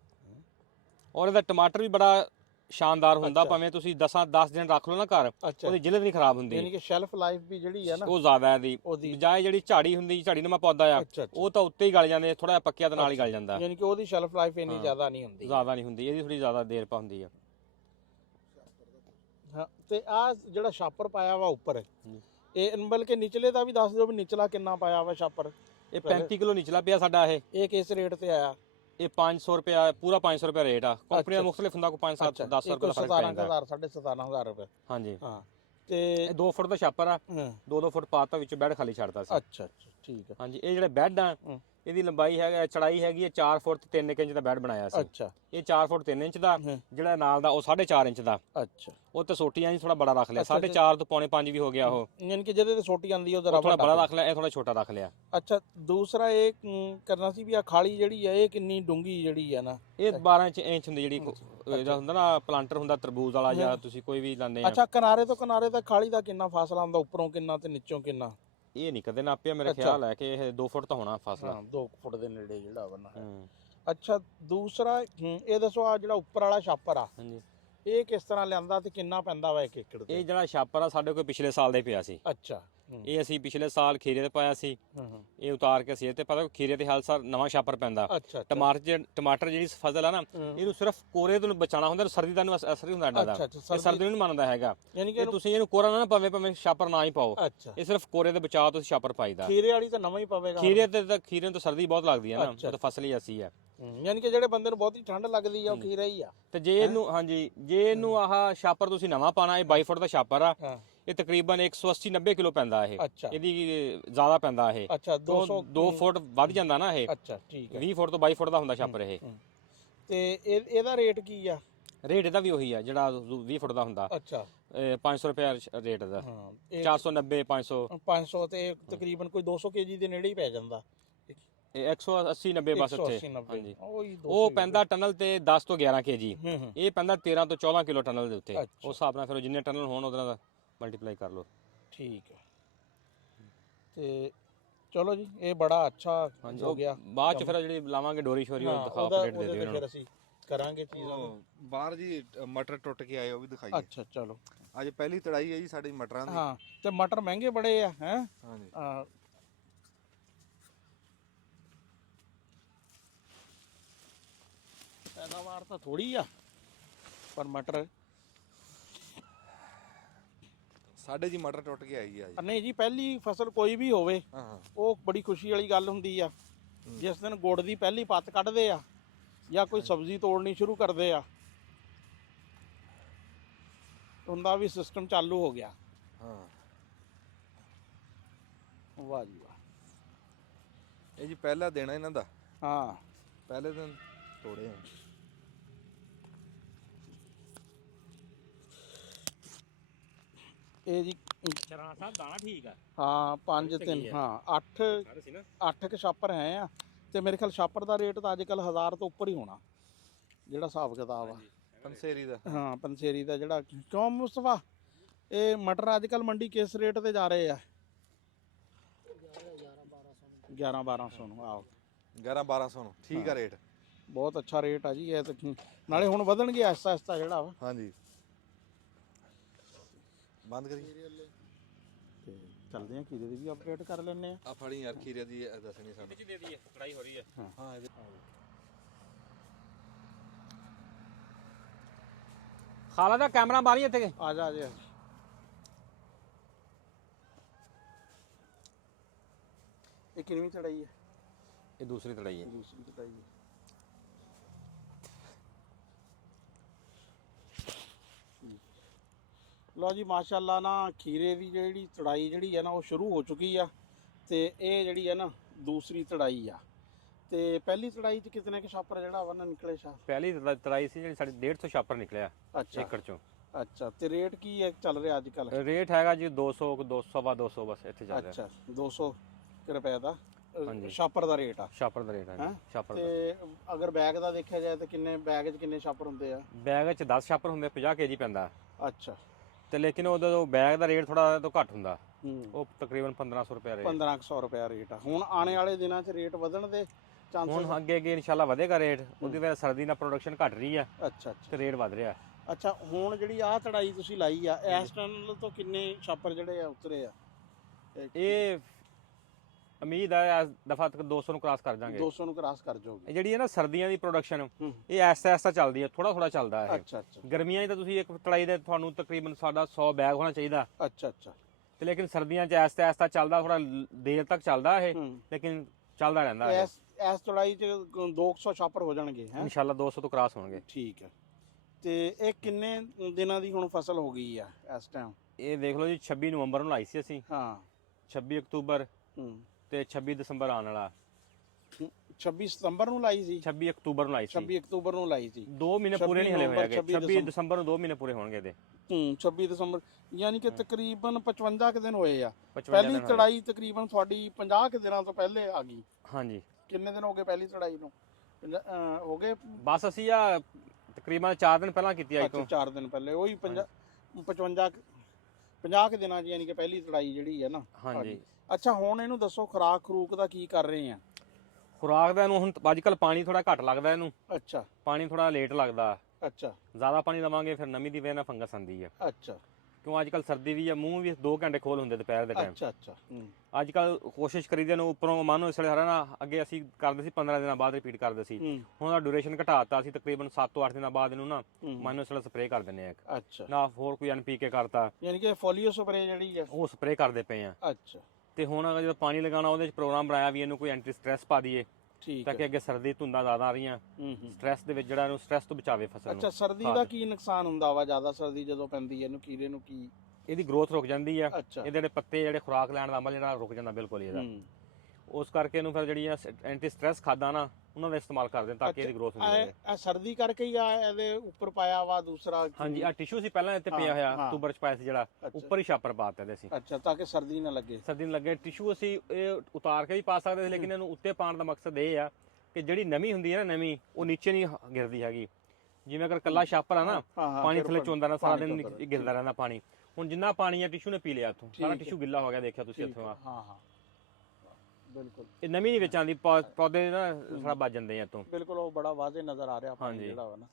ਔਰ ਇਹਦਾ ਟਮਾਟਰ ਵੀ ਬੜਾ ਸ਼ਾਨਦਾਰ ਹੁੰਦਾ, ਭਾਵੇਂ ਤੁਸੀਂ 10 ਦਿਨ ਰੱਖ ਲਓ ਨਾ ਘਰ, ਉਹਦੀ ਜਿਲਦ ਨਹੀਂ ਖਰਾਬ ਹੁੰਦੀ। ਯਾਨੀ ਕਿ ਸ਼ੈਲਫ ਲਾਈਫ ਵੀ ਜਿਹੜੀ ਹੈ ਨਾ ਉਹ ਜ਼ਿਆਦਾ ਹੈ ਦੀ ਬਜਾਏ ਜਿਹੜੀ ਝਾੜੀ ਹੁੰਦੀ, ਝਾੜੀਨੁਮਾ ਪੌਦਾ ਆ ਉਹ ਤਾਂ ਉੱਤੇ ਹੀ ਗਲ ਜਾਂਦੇ, ਥੋੜਾ ਜਿਹਾ ਪੱਕਿਆ ਤੇ ਨਾਲ ਹੀ ਗਲ ਜਾਂਦਾ। ਯਾਨੀ ਕਿ ਉਹਦੀ ਸ਼ੈਲਫ ਲਾਈਫ ਇੰਨੀ ਜ਼ਿਆਦਾ ਨਹੀਂ ਹੁੰਦੀ। ਇਹਦੀ ਥੋੜੀ ਜ਼ਿਆਦਾ ਦੇਰ ਪਾ ਹੁੰਦੀ ਆ। ਹਾਂ ਤੇ ਆ ਜਿਹੜਾ ਛਾਪਰ ਪਾਇਆ ਵਾ ਉੱਪਰ, ਇਹ ਬਲਕਿ ਨਿਚਲੇ ਦਾ ਵੀ ਦੱਸ ਦਿਓ ਵੀ ਨਿਚਲਾ ਕਿੰਨਾ ਪਾਇਆ ਵਾ ਛਾਪਰ? ਇਹ 35 ਕਿਲੋ ਨਿਚਲਾ ਪਿਆ ਸਾਡਾ। ਇਹ ਕਿਸ ਰੇਟ ਤੇ ਆਇਆ? ਇਹ 500 ਰੁਪਿਆ, ਪੂਰਾ 500 ਰੁਪਿਆ ਰੇਟ ਆ। ਕੰਪਨੀ ਦਾ ਮੁਖਤਲਿਫ ਹੁੰਦਾ, ਕੋਈ 5-7 10 ਰੁਪਏ ਦਾ ਫਰਕ ਪੈਂਦਾ। 17,500 ਰੁਪਏ। ਹਾਂਜੀ ਹਾਂ ਤੇ 2 ਫੁੱਟ ਦਾ ਛਾਪਰ ਆ, 2-2 ਫੁੱਟ ਪਾਤਾ, ਵਿੱਚ ਬੈੱਡ ਖਾਲੀ ਛੱਡਦਾ ਸੀ। ਅੱਛਾ ਠੀਕ ਹੈ। ਹਾਂਜੀ ਇਹ ਜਿਹੜੇ ਬੈੱਡ ਆ ਇਹਦੀ ਲੰਬਾਈ ਹੈਗਾ ਚੜਾਈ ਹੈਗੀ ਹੈ 4 ਫੁੱਟ ਤੇ 3 ਇੰਚ ਦਾ ਬੈੱਡ ਬਣਾਇਆ ਸੀ। ਅੱਛਾ ਇਹ 4 ਫੁੱਟ 3 ਇੰਚ ਦਾ, ਜਿਹੜਾ ਨਾਲ ਦਾ ਉਹ 4.5 ਇੰਚ ਦਾ। ਅੱਛਾ ਉਹ ਤੇ ਸੋਟੀਆਂ ਜੀ ਥੋੜਾ ਬੜਾ ਰੱਖ ਲਿਆ, 4.5 ਤੋਂ ਪੌਣੇ 5 ਵੀ ਹੋ ਗਿਆ ਉਹ। ਯਾਨੀ ਕਿ ਜਿਹਦੇ ਤੇ ਛੋਟੀ ਆਂਦੀ ਉਹ ਥੋੜਾ ਜ਼ਰਾ ਬੜਾ ਰੱਖ ਲਿਆ, ਇਹ ਥੋੜਾ ਛੋਟਾ ਰੱਖ ਲਿਆ। ਅੱਛਾ ਦੂਸਰਾ ਇਹ ਕਰਨਾ ਸੀ ਵੀ ਆ ਖਾਲੀ ਜਿਹੜੀ ਆ ਇਹ ਕਿੰਨੀ ਡੂੰਗੀ ਜਿਹੜੀ ਆ ਨਾ? ਇਹ 12 ਇੰਚ ਹੁੰਦੀ ਜਿਹੜੀ ਇਹਦਾ ਹੁੰਦਾ ਨਾ ਪਲਾਂਟਰ ਹੁੰਦਾ ਤਰਬੂਜ ਵਾਲਾ, ਜਾਂ ਤੁਸੀਂ ਕੋਈ ਵੀ ਲਾਉਂਦੇ ਆ। ਅੱਛਾ ਕਿਨਾਰੇ ਤੋਂ ਕਿਨਾਰੇ ਤੱਕ ਖਾਲੀ ਦਾ ਕਿੰਨਾ ਫਾਸਲਾ ਹੁੰਦਾ, ਉੱਪਰੋਂ ਕਿੰਨਾ ਤੇ ਨੀਚੋਂ ਕਿੰਨਾ? ਇਹ ਨਹੀਂ ਕਦੇ ਨਾਪਿਆ, ਮੇਰੇ ਖਿਆਲ ਹੈ ਕਿ ਇਹ 2 ਫੁੱਟ ਤਾਂ ਹੋਣਾ ਫਾਸਲਾ। ਹਾਂ 2 ਫੁੱਟ ਦੇ ਨੇੜੇ ਜਿਹੜਾ ਬਣਾ ਹੈ। ਅੱਛਾ ਦੂਸਰਾ ਇਹ ਦੱਸੋ ਆ ਜਿਹੜਾ ਉੱਪਰ ਵਾਲਾ ਛਾਪਰ ਆ, ਹਾਂਜੀ, ਇਹ ਕਿਸ ਤਰ੍ਹਾਂ ਲਿਆਂਦਾ ਤੇ ਕਿੰਨਾ ਪੈਂਦਾ ਵਾ 1 ਏਕੜ ਤੇ? ਇਹ ਜਿਹੜਾ ਛਾਪਰ ਆ ਸਾਡੇ ਕੋਲ ਪਿਛਲੇ ਸਾਲ ਦਾ ਹੀ ਪਿਆ ਸੀ। ਅੱਛਾ ਇਹ ਅਸੀਂ ਪਿਛਲੇ ਸਾਲ ਖੀਰੇ ਤੇ ਪਾਇਆ ਸੀ, ਇਹ ਉਤਾਰ ਕੇ ਅਸੀਂ ਤੇ ਪਤਾ ਖੀਰੇ ਤੇ ਹਾਲ ਸਾਲ ਨਵਾਂ ਛਾਪਰ ਪੈਂਦਾ। ਅੱਛਾ ਟਮਾਟਰ ਜਿਹੜੀ ਫਸਲ ਆ ਨਾ, ਇਹਨੂੰ ਸਿਰਫ ਕੋਰੇ ਤੋਂ ਬਚਾਉਣਾ ਹੁੰਦਾ, ਸਰਦੀ ਦਾ ਨੂੰ ਅਸਰ ਹੀ ਹੁੰਦਾ ਐਡਾ ਦਾ। ਇਹ ਸਰਦੀ ਨੂੰ ਨਹੀਂ ਮੰਨਦਾ ਹੈਗਾ, ਯਾਨੀ ਇਹ ਤੁਸੀਂ ਇਹਨੂੰ ਕੋਰਾ ਨਾ ਪਵੇ, ਭਾਵੇਂ ਛਾਪਰ ਨਾ ਹੀ ਪਾਓ। ਅੱਛਾ ਇਹ ਸਿਰਫ ਕੋਰੇ ਦੇ ਬਚਾਅ ਤੋਂ ਛਾਪਰ ਪਾਈਦਾ। ਖੀਰੇ ਵਾਲੀ ਤਾਂ ਨਵਾਂ ਹੀ ਪਵੇਗਾ। ਖੀਰੇ ਨੂੰ ਤਾਂ ਸਰਦੀ ਬਹੁਤ ਲੱਗਦੀ ਹੈ ਨਾ, ਉਹ ਤਾਂ ਫਸਲ ਹੀ ਅਸੀਂ ਆ। ਯਾਨੀ ਕਿ ਜਿਹੜੇ ਬੰਦੇ ਨੂੰ ਬਹੁਤੀ ਠੰਡ ਲੱਗਦੀ ਆ ਉਹ ਖੀਰਾ ਹੀ ਆ। ਤੇ ਜੇ ਇਹਨੂੰ ਹਾਂਜੀ, ਜੇ ਇਹਨੂੰ ਆਹ ਛਾਪਰ ਤੁਸੀਂ ਨਵਾਂ ਪਾਣਾ, ਇਹ 22 ਫੁੱਟ ਦਾ ਛਾਪਰ ਆ। ਇਹ ਤਕਰੀਬਨ 180-90 ਕਿਲੋ ਪੈਂਦਾ ਇਹ। ਅੱਛਾ ਇਹਦੀ ਜ਼ਿਆਦਾ ਪੈਂਦਾ ਇਹ। ਅੱਛਾ 2 ਫੁੱਟ ਵੱਧ ਜਾਂਦਾ ਨਾ ਇਹ। ਅੱਛਾ ਠੀਕ ਹੈ। 20 ਫੁੱਟ ਤੋਂ 22 ਫੁੱਟ ਦਾ ਹੁੰਦਾ ਛਾਪਰ ਇਹ। ਤੇ ਇਹਦਾ ਰੇਟ ਕੀ ਆ? ਰੇਟ ਇਹਦਾ ਵੀ ਉਹੀ ਆ ਜਿਹੜਾ 20 ਫੁੱਟ ਦਾ ਹੁੰਦਾ। ਅੱਛਾ 500 ਰੁਪਏ ਰੇਟ ਦਾ। ਹਾਂ 490 500 500 ਤੇ ਤਕਰੀਬਨ ਕੋਈ 200 ਕੇਜੀ ਦੇ ਨੇੜੇ ਹੀ ਪੈ ਜਾਂਦਾ। ਇਹ 180-90 ਬਸ ਉੱਥੇ। 180-90 ਉਹ ਪੈਂਦਾ ਟਨਲ ਤੇ 10 ਤੋਂ 11 ਕੇਜੀ। ਇਹ ਪੈਂਦਾ 13 ਤੋਂ 14 ਕਿਲੋ ਟਨਲ ਦੇ ਉੱਤੇ। ਉਸ ਹਿਸਾਬ ਨਾਲ ਫਿਰ ਜਿੰਨੇ ਟਨਲ ਹੋਣ ਉਹਦੇ ਨਾਲ ਮਲਟੀਪਲਾਈ ਕਰ ਲਓ। ਠੀਕ ਹੈ। ਤੇ ਚਲੋ ਜੀ ਇਹ ਬੜਾ ਅੱਛਾ ਹੋ ਗਿਆ। ਬਾਅਦ ਚ ਫਿਰ ਜਿਹੜੀ ਲਾਵਾਂਗੇ ਡੋਰੀ ਸ਼ੋਰੀ ਉਹ ਦਿਖਾਓ, ਅਪਡੇਟ ਦੇ ਦਿਓ ਇਹਨਾਂ ਨੂੰ। ਫਿਰ ਅਸੀਂ ਕਰਾਂਗੇ ਚੀਜ਼ਾਂ। ਬਾਹਰ ਜੀ ਮਟਰ ਟੁੱਟ ਕੇ ਆਏ, ਉਹ ਵੀ ਦਿਖਾਈਏ। ਅੱਛਾ ਚਲੋ ਅੱਜ ਪਹਿਲੀ ਤੜਾਈ ਹੈ ਜੀ ਸਾਡੀ ਮਟਰਾਂ ਦੀ। ਹਾਂ ਤੇ ਮਟਰ ਮਹਿੰਗੇ ਬੜੇ ਆ ਹੈ। ਹਾਂਜੀ ਪੈਦਾਵਾਰ ਤਾਂ ਥੋੜੀ ਆ, ਪਰ ਮਟਰ ਸਾਡੇ ਜੀ ਮਟਰ ਟੁੱਟ ਕੇ ਆਈ ਆ ਜੀ। ਨਹੀਂ ਜੀ ਪਹਿਲੀ ਫਸਲ ਕੋਈ ਵੀ ਹੋਵੇ ਹਾਂ ਉਹ ਬੜੀ ਖੁਸ਼ੀ ਵਾਲੀ ਗੱਲ ਹੁੰਦੀ ਆ। ਜਿਸ ਦਿਨ ਗੁੜ ਦੀ ਪਹਿਲੀ ਪੱਤ ਕੱਢਦੇ ਆ ਜਾਂ ਕੋਈ ਸਬਜ਼ੀ ਤੋੜਨੀ ਸ਼ੁਰੂ ਕਰਦੇ ਆ, ਹੁੰਦਾ ਵੀ ਸਿਸਟਮ ਚਾਲੂ ਹੋ ਗਿਆ। ਹਾਂ ਵਾਹ ਜੀ ਵਾਹ। ਇਹ ਜੀ ਪਹਿਲਾ ਦਿਨ ਇਹਨਾਂ ਦਾ। ਹਾਂ ਪਹਿਲੇ ਦਿਨ ਤੋੜੇ ਆ। ਇਹ ਜੀ ਚਰਾਂ ਸਾਹਿਬ ਦਾਣਾ ਠੀਕ ਆ। ਹਾਂ 5 3 ਹਾਂ 8 ਕੁ ਛਾਪਰ ਹੈ ਆ। ਤੇ ਮੇਰੇ ਖਿਆਲ ਛਾਪਰ ਦਾ ਰੇਟ ਤਾਂ ਅੱਜ ਕੱਲ 1000 ਤੋਂ ਉੱਪਰ ਹੀ ਹੋਣਾ, ਜਿਹੜਾ ਹਿਸਾਬ ਕਿਤਾਬ ਆ ਪੰਸੇਰੀ ਦਾ। ਹਾਂ ਪੰਸੇਰੀ ਦਾ ਜਿਹੜਾ। ਕਿਉਂ ਮੁਸਤਫਾ ਇਹ ਮਟਰ ਅੱਜ ਕੱਲ ਮੰਡੀ ਕਿਸ ਰੇਟ ਤੇ ਜਾ ਰਹੇ ਆ? 11-1200 ਨੂੰ। ਆਹੋ 11-1200 ਨੂੰ ਠੀਕ ਆ ਰੇਟ। ਬਹੁਤ ਅੱਛਾ ਰੇਟ ਆ ਜੀ ਇਹ ਤਾਂ। ਨਾਲੇ ਹੁਣ ਵਧਣਗੇ ਆਹਿਸਤਾ ਆਹਿਸਤਾ ਜਿਹੜਾ ਵਾ। ਹਾਂਜੀ ਬੰਦ ਕਰੀਏ ਤੇ ਚੱਲਦੇ ਆ ਖੀਰੇ ਦੀ ਵੀ ਅਪਡੇਟ ਕਰ ਲੈਣੇ ਆ। ਆ ਫੜੀ ਯਾਰ ਖੀਰੇ ਦੀ ਦੱਸਣੀ ਸਾਨੂੰ। ਦੇ ਦਈਏ, ਕੜਾਈ ਹੋ ਰਹੀ ਹੈ। ਹਾਂ ਇਹਦੇ ਖਾਲਾ ਦਾ ਕੈਮਰਾ ਮਾਰੀ ਇੱਥੇ। ਆ ਜਾ ਆ ਜਾ। ਇਹ ਕਿੰਨੀ ਚੜਾਈ ਹੈ? ਇਹ ਦੂਸਰੀ ਤੜਾਈ ਹੈ। ਦੂਸਰੀ ਚੜਾਈ ਹੈ। ਲਓ ਜੀ ਮਾਸ਼ਾਅੱਲਾ ਨਾ ਖੀਰੇ ਦੀ ਜਿਹੜੀ ਤੜਾਈ ਜਿਹੜੀ ਹੈ ਨਾ ਉਹ ਸ਼ੁਰੂ ਹੋ ਚੁੱਕੀ ਆ। ਤੇ ਇਹ ਜਿਹੜੀ ਹੈ ਨਾ ਦੂਸਰੀ ਤੜਾਈ ਆ। ਤੇ ਪਹਿਲੀ ਤੜਾਈ 'ਚ ਕਿਤਨੇ ਕਿ ਛਾਪਰ ਜਿਹੜਾ ਵਾ ਨਾ ਨਿਕਲੇ ਛਾ? ਪਹਿਲੀ ਤੜਾਈ ਸੀ ਜਿਹੜੀ ਸਾਡੀ 150 ਛਾਪਰ ਨਿਕਲਿਆ ਅੱਛਾ ਏਕੜ ਚੋਂ। ਅੱਛਾ ਤੇ ਰੇਟ ਕੀ ਹੈ ਚੱਲ ਰਿਹਾ ਅੱਜ ਕੱਲ? ਰੇਟ ਹੈਗਾ ਜੀ 200 200 ਬਸ ਇੱਥੇ ਚੱਲ ਰਿਹਾ। ਅੱਛਾ 200 ਰੁਪਏ ਦਾ ਹਾਂਜੀ। ਛਾਪਰ ਦਾ ਰੇਟ ਆ। ਛਾਪਰ ਦਾ ਰੇਟ ਹੈ ਛਾਪਰ ਦਾ। ਤੇ ਅਗਰ ਬੈਗ ਦਾ ਦੇਖਿਆ ਜਾਏ ਤਾਂ ਕਿੰਨੇ ਬੈਗ 'ਚ ਕਿੰਨੇ ਛਾਪਰ ਹੁੰਦੇ ਆ? ਬੈਗ 'ਚ 10 ਛਾਪਰ ਹੁੰਦੇ, 50 ਕੇਜੀ ਪੈਂਦਾ। ਅੱਛਾ ਤੇ ਲੇਕਿਨ ਉਹਦਾ ਬੈਗ ਦਾ ਰੇਟ ਥੋੜਾ ਤੋਂ ਘੱਟ ਹੁੰਦਾ, ਉਹ ਤਕਰੀਬਨ 1500 ਰੁਪਏ ਰੇਟ। 1500 ਰੁਪਏ ਰੇਟ ਆ। ਹੁਣ ਆਉਣੇ ਵਾਲੇ ਦਿਨਾਂ 'ਚ ਰੇਟ ਵਧਣ ਦੇ ਚਾਂਸ? ਹੁਣ ਅੱਗੇ ਇਨਸ਼ਾਅੱਲਾ ਵਧੇਗਾ ਰੇਟ। ਉਹਦੀ ਵਜ੍ਹਾ ਸਰਦੀ ਨਾਲ ਪ੍ਰੋਡਕਸ਼ਨ ਘਟ ਰਹੀ ਆ। ਅੱਛਾ ਤੇ ਰੇਟ ਵਧ ਰਿਹਾ। ਅੱਛਾ ਹੁਣ ਜਿਹੜੀ ਆਹ ਤੜਾਈ ਤੁਸੀਂ ਲਾਈ ਆ ਇਸ ਟਨਲ ਤੋਂ ਕਿੰਨੇ ਛਾਪਰ ਜਿਹੜੇ ਆ ਉਤਰੇ ਆ? ਇਹ ਉਮੀਦ ਹੈ ਇਸ ਦਫਾ ਤੱਕ 200 ਨੂੰ ਕ੍ਰਾਸ ਕਰ ਜਾਾਂਗੇ। 200 ਨੂੰ ਕ੍ਰਾਸ ਕਰ ਜਾਓਗੇ। ਇਹ ਜਿਹੜੀ ਹੈ ਨਾ ਸਰਦੀਆਂ ਦੀ ਪ੍ਰੋਡਕਸ਼ਨ, ਇਹ ਐਸਾ ਐਸਾ ਚੱਲਦੀ ਹੈ, ਥੋੜਾ ਥੋੜਾ ਚੱਲਦਾ ਹੈ। ਅੱਛਾ ਅੱਛਾ। ਗਰਮੀਆਂ 'ਚ ਤਾਂ ਤੁਸੀਂ ਇੱਕ ਤੜਾਈ ਦੇ ਤੁਹਾਨੂੰ ਤਕਰੀਬਨ ਸਾਡਾ 100 ਬੈਗ ਹੋਣਾ ਚਾਹੀਦਾ। ਅੱਛਾ ਅੱਛਾ। ਤੇ ਲੇਕਿਨ ਸਰਦੀਆਂ 'ਚ ਐਸਾ ਐਸਾ ਚੱਲਦਾ, ਥੋੜਾ ਦੇਰ ਤੱਕ ਚੱਲਦਾ ਇਹ, ਲੇਕਿਨ ਚੱਲਦਾ ਰਹਿੰਦਾ ਹੈ। ਇਸ ਤੜਾਈ 'ਚ 200 ਛਾਪਰ ਹੋ ਜਾਣਗੇ ਹੈ ਇਨਸ਼ਾਅੱਲਾ 200 ਤੋਂ ਕ੍ਰਾਸ ਹੋਣਗੇ। ਠੀਕ ਹੈ। ਤੇ ਇਹ ਕਿੰਨੇ ਦਿਨਾਂ ਦੀ ਹੁਣ ਫਸਲ ਹੋ ਗਈ ਆ ਇਸ ਟਾਈਮ? ਇਹ ਦੇਖ ਲਓ ਜੀ 26 ਨਵੰਬਰ ਨੂੰ ਲਾਈ ਸੀ ਅਸੀਂ। ਹਾਂ 26 ਅਕਤੂਬਰ ਤੇ 26 ਦਸੰਬਰ ਆਉਣ ਵਾਲਾ। 26 ਸਤੰਬਰ ਨੂੰ ਲਾਈ ਸੀ 26 ਅਕਤੂਬਰ ਨੂੰ ਲਾਈ ਸੀ 26 ਅਕਤੂਬਰ ਨੂੰ ਲਾਈ ਸੀ 2 ਮਹੀਨੇ ਪੂਰੇ ਨਹੀਂ ਹਲੇ ਹੋਏ ਹੈਗੇ 26 26 ਦਸੰਬਰ ਨੂੰ 2 ਮਹੀਨੇ ਪੂਰੇ ਹੋਣਗੇ ਇਹਦੇ 26 ਦਸੰਬਰ ਯਾਨੀ ਕਿ ਤਕਰੀਬਨ 55 ਕੁ ਦਿਨ ਹੋਏ ਆ 55 ਪਹਿਲੀ ਦਿਨ ਹੋਏ। ਚੜਾਈ ਤਕਰੀਬਨ ਤੁਹਾਡੀ 50 ਕੁ ਦਿਨਾਂ ਤੋਂ ਪਹਿਲੇ ਆ ਗਈ। ਹਾਂਜੀ ਕਿੰਨੇ ਦਿਨ ਹੋ ਗਏ ਪਹਿਲੀ ਚੜਾਈ ਨੂੰ? ਹੋ ਗਏ ਬਸ ਅਸੀਂ ਆ ਤਕਰੀਬਨ 4 ਦਿਨ ਪਹਿਲਾਂ ਕੀਤੀ ਅੱਜ ਤੋਂ 4 ਦਿਨ ਪਹਿਲੇ ਉਹੀ 50 ਕੁ ਦਿਨਾਂ 'ਚ ਯਾਨੀ ਕਿ ਪਹਿਲੀ ਚੜਾਈ ਜਿਹੜੀ ਹੈ ਨਾ। ਹਾਂਜੀ ਅੱਛਾ ਹੁਣ ਇਹਨੂੰ ਦੱਸੋ ਖੁਰਾਕ ਖਰੂਕ ਦਾ ਕੀ ਕਰ ਰਹੇ ਆ? ਖੁਰਾਕ ਦਾ ਇਹਨੂੰ ਹੁਣ ਅੱਜ ਕੱਲ ਪਾਣੀ ਥੋੜਾ ਘੱਟ ਲੱਗਦਾ ਇਹਨੂੰ ਅੱਛਾ ਪਾਣੀ ਥੋੜਾ ਲੇਟ ਲੱਗਦਾ ਅੱਛਾ ਜ਼ਿਆਦਾ ਪਾਣੀ ਦਵਾਂਗੇ ਫਿਰ ਨਮੀ ਦੀ ਵਜ੍ਹਾ ਨਾਲ ਫੰਗਸ ਆਉਂਦੀ ਹੈ ਅੱਛਾ ਕਿਉਂ ਅੱਜ ਕੱਲ ਸਰਦੀ ਵੀ ਆ ਮੂੰਹ ਵੀ 2 ਘੰਟੇ ਖੋਲ ਹੁੰਦੇ ਦੁਪਹਿਰ ਦੇ ਟਾਈਮ ਅੱਛਾ ਅੱਛਾ ਅੱਜ ਕੱਲ ਕੋਸ਼ਿਸ਼ ਕਰੀਦੇ ਨੂੰ ਉੱਪਰੋਂ ਮਾਨੋ ਇਸ ਵੇਲੇ ਹਰਾ ਨਾ ਅੱਗੇ ਅਸੀਂ ਕਰਦੇ ਸੀ 15 ਦਿਨਾਂ ਬਾਅਦ ਰਿਪੀਟ ਕਰਦੇ ਸੀ ਹੁਣ ਦਾ ਡਿਊਰੇਸ਼ਨ ਘਟਾਤਾ ਅਸੀਂ ਤਕਰੀਬਨ 7 ਤੋਂ 8 ਦਿਨਾਂ ਬਾਅਦ ਇਹਨੂੰ ਨਾ ਮਾਨੋ ਇਸ ਵੇਲੇ ਸਪਰੇਅ ਕਰ ਦਿੰਦੇ ਆ ਅੱਛਾ ਨਾ ਹੋਰ ਕੋਈ ਐਨਪੀਕੇ ਕਰਤਾ ਯਾਨੀ ਕਿ ਫੋਲੀਓ ਸਪਰੇ ਜਿਹੜੀ ਹੈ ਉਹ ਸਪਰੇਅ ਕਰਦੇ ਪਏ ਆ ਅੱਛਾ ਤੇ ਹੁਣ ਜਦੋਂ ਪਾਣੀ ਲਗਾਉਣਾ ਉਹਦੇ ਚ ਪ੍ਰੋਗਰਾਮ ਬਣਾਇਆ ਵੀ ਇਹਨੂੰ ਕੋਈ ਐਂਟੀ ਸਟ੍ਰੈਸ ਪਾ ਦਈਏ ਠੀਕ ਤਾਂ ਹੈ ਕਿ ਅੱਗੇ ਸਰਦੀ ਧੁੰਦਾਂ ਜ਼ਿਆਦਾ ਆ ਰਹੀਆਂ ਸਟ੍ਰੈਸ ਦੇ ਵਿੱਚ ਜਿਹੜਾ ਇਹਨੂੰ ਸਟ੍ਰੈਸ ਤੋਂ ਬਚਾਵੇ ਫਸਲ ਨੂੰ ਅੱਛਾ ਸਰਦੀ ਦਾ ਕੀ ਨੁਕਸਾਨ ਹੁੰਦਾ ਵਾ ਜ਼ਿਆਦਾ ਸਰਦੀ ਜਦੋਂ ਪੈਂਦੀ ਹੈ ਇਹਨੂੰ ਕੀੜੇ ਨੂੰ ਕੀ? ਇਹਦੀ ਗਰੋਥ ਰੁਕ ਜਾਂਦੀ ਆ ਅੱਛਾ ਇਹਦੇ ਜਿਹੜੇ ਪੱਤੇ ਜਿਹੜੇ ਖੁਰਾਕ ਲੈਣ ਦਾ ਅਮਲ ਜਿਹੜਾ ਰੁਕ ਜਾਂਦਾ ਬਿਲਕੁਲ ਹੀ ਇਹਦਾ ਉਸ ਕਰਕੇ ਇਹਨੂੰ ਫਿਰ ਜਿਹੜੀਆਂ ਐਂਟੀ ਸਟ੍ਰੈਸ ਖਾਦਾਂ ਨਾ ਉਹਨਾਂ ਦਾ ਇਸਤੇਮਾਲ ਕਰਦੇ ਤਾਂ ਕਿ ਇਹਦੀ ਗਰੋਥ ਹੁੰਦੀ ਰਹੇ। ਆ ਸਰਦੀ ਕਰਕੇ ਹੀ ਆ ਇਹਦੇ ਉੱਪਰ ਪਾਇਆ ਵਾ ਦੂਸਰਾ? ਹਾਂਜੀ ਆ ਟਿਸ਼ੂ ਸੀ ਪਹਿਲਾਂ ਇੱਥੇ ਪਿਆ ਹੋਇਆ ਅਕਤੂਬਰ ਚ ਪਾਇਆ ਸੀ ਜਿਹੜਾ ਉੱਪਰ ਹੀ ਛਾਪਰ ਪਾਤਾ ਇਹਦੇ ਸੀ ਅੱਛਾ ਤਾਂ ਕਿ ਸਰਦੀ ਨਾ ਲੱਗੇ। ਸਰਦੀ ਨੂੰ ਲੱਗੇ ਟਿਸ਼ੂ ਅਸੀਂ ਇਹ ਉਤਾਰ ਕੇ ਵੀ ਪਾ ਸਕਦੇ ਸੀ ਲੇਕਿਨ ਇਹਨੂੰ ਉੱਤੇ ਪਾਉਣ ਦਾ ਮਕਸਦ ਇਹ ਆ ਕਿ ਜਿਹੜੀ ਨਮੀ ਹੁੰਦੀ ਹੈ ਨਾ ਨਮੀ ਉਹ ਨੀਚੇ ਨਹੀਂ ਗਿਰਦੀ ਹੈਗੀ। ਜਿਵੇਂ ਅਗਰ ਕੱਲਾ ਛਾਪਰ ਆ ਨਾ ਪਾਣੀ ਥੱਲੇ ਚੋਂਦਾ ਨਾ ਸਾਰਾ ਦਿਨ ਗਿਰਦਾ ਰਹਿੰਦਾ ਪਾਣੀ। ਹੁਣ ਜਿੰਨਾ ਪਾਣੀ ਆ ਟਿਸ਼ੂ ਨੇ ਪੀ ਲਿਆ ਇੱਥੋਂ ਸਾਰਾ ਟਿਸ਼ੂ ਗਿੱਲਾ ਹੋ ਗਿਆ ਦੇਖਿਆ ਤੁਸੀਂ ਇੱਥੋਂ ਆ ਹਾਂ ਹਾਂ ਬਿਲਕੁਲ ਇਹ ਨਮੀ ਨਹੀਂ ਵਿੱਚ ਆਉਂਦੀ ਪੌਦੇ ਨਾ ਸਾਰਾ ਵੱਜ ਜਾਂਦੇ ਆ ਇੱਥੋਂ ਬਿਲਕੁਲ ਉਹ ਬੜਾ ਵਾਜ਼ੇ ਨਜ਼ਰ ਆ ਰਿਹਾ ਪਾਣੀ ਜਿਹੜਾ ਵਾ ਨਾ।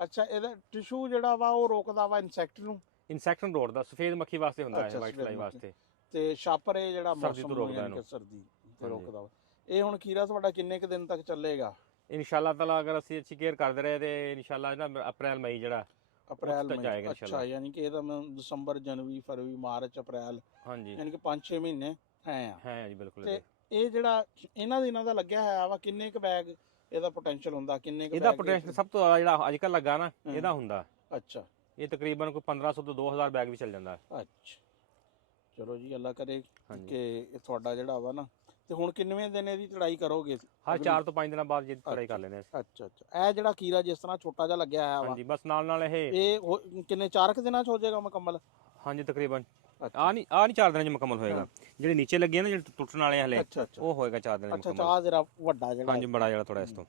ਅੱਛਾ ਇਹਦਾ ਟਿਸ਼ੂ ਜਿਹੜਾ ਵਾ ਉਹ ਰੋਕਦਾ ਵਾ ਇਨਸੈਕਟ ਨੂੰ? ਇਨਸੈਕਟ ਨੂੰ ਰੋਕਦਾ ਸਫੇਦ ਮੱਖੀ ਵਾਸਤੇ ਹੁੰਦਾ ਹੈ ਵਾਈਟ ਫਲਾਈ ਵਾਸਤੇ ਤੇ ਛਾਪਰ ਇਹ ਜਿਹੜਾ ਸਰਦੀ ਤੋਂ ਮੌਸਮ ਰੋਕਦਾ ਨੂੰ ਇਹਨੂੰ ਸਰਦੀ ਤੇ ਰੋਕਦਾ ਵਾ। ਇਹ ਹੁਣ ਖੀਰਾ ਤੁਹਾਡਾ ਕਿੰਨੇ ਕੁ ਦਿਨ ਤੱਕ ਚੱਲੇਗਾ? ਇਨਸ਼ਾਅੱਲਾ ਤਾਲਾ ਅਗਰ ਅਸੀਂ ਅੱਛੀ ਕੇਅਰ ਕਰਦੇ ਰਹੇ ਤੇ ਇਨਸ਼ਾਅੱਲਾ ਨਾ ਅਪ੍ਰੈਲ ਮਈ ਜਿਹੜਾ ਅਪ੍ਰੈਲ ਤੱਕ ਜਾਏਗਾ ਅੱਛਾ ਇਨਸ਼ਾਅੱਲਾ। ਯਾਨੀ ਕਿ ਇਹਦਾ ਦਸੰਬਰ ਜਨਵਰੀ ਫਰਵਰੀ ਮਾਰਚ ਅਪ੍ਰੈਲ ਹਾਂਜੀ ਯਾਨੀ ਕਿ 5-6 ਮਹੀਨੇ ਹੈ ਆ। ਹੈ ਜੀ ਬਿਲਕੁਲ ਤੇ ਇਹ ਜਿਹੜਾ ਇਹਨਾਂ ਦਿਨਾਂ ਦਾ ਲੱਗਿਆ ਹੋਇਆ ਵਾ ਕਿੰਨੇ ਕੁ ਬੈਗ ਇਹਦਾ ਪੋਟੈਂਸ਼ੀਅਲ ਹੁੰਦਾ? ਕਿੰਨੇ ਕੁ ਇਹਦਾ bag ਪੋਟੈਂਸ਼ੀਅਲ ਸਭ ਤੋਂ ਜ਼ਿਆਦਾ ਜਿਹੜਾ ਅੱਜ ਕੱਲ ਲੱਗਾ ਨਾ ਇਹਦਾ ਹੁੰਦਾ। ਅੱਛਾ ਇਹ ਤਕਰੀਬਨ ਕੋਈ 1500 ਤੋਂ 2000 ਬੈਗ ਵੀ ਚੱਲ ਜਾਂਦਾ। ਅੱਛਾ ਚਲੋ ਜੀ ਅੱਲਾ ਕਰੇ ਹਾਂਜੀ। ਕਿ ਇਹ ਤੁਹਾਡਾ ਜਿਹੜਾ ਵਾ ਨਾ ਤੇ ਹੁਣ ਕਿੰਨਵੇਂ ਦਿਨ ਇਹਦੀ ਚੜਾਈ ਕਰੋਗੇ? ਹਰ 4 ਤੋਂ 5 ਦਿਨਾਂ ਬਾਅਦ ਜੇ ਚੜਾਈ ਕਰ ਲੈਂਦੇ ਆ। ਅੱਛਾ ਅੱਛਾ ਇਹ ਜਿਹੜਾ ਕੀਰਾ ਜਿਸ ਤਰ੍ਹਾਂ ਛੋਟਾ ਜਿਹਾ ਲੱਗਿਆ ਹੋਇਆ ਵਾ ਹਾਂਜੀ ਬਸ ਨਾਲ ਇਹ ਕਿੰਨੇ 4 ਦਿਨਾਂ ਚ ਹੋ ਜਾਏਗਾ ਮੁਕੰਮਲ? ਹਾਂਜੀ ਤਕਰੀਬਨ ਆ ਨਹੀਂ 4 ਦਿਨਾਂ ਚ ਮੁਕੰਮਲ ਹੋਏਗਾ। ਜਿਹੜੇ ਨੀਚੇ ਲੱਗੇ ਨਾ ਜਿਹੜੇ ਟੁੱਟਣ ਵਾਲੇ ਹਲੇ ਉਹ ਹੋਏਗਾ 4 ਦਿਨਾਂ ਚ ਅੱਛਾ ਮੁਕੰਮਲ। ਚਾਹ ਜਰਾ ਵੱਡਾ ਜਿਹੜਾ ਹਾਂਜੀ ਬੜਾ ਜਿਹੜਾ ਥੋੜਾ ਇਸ ਤੋਂ।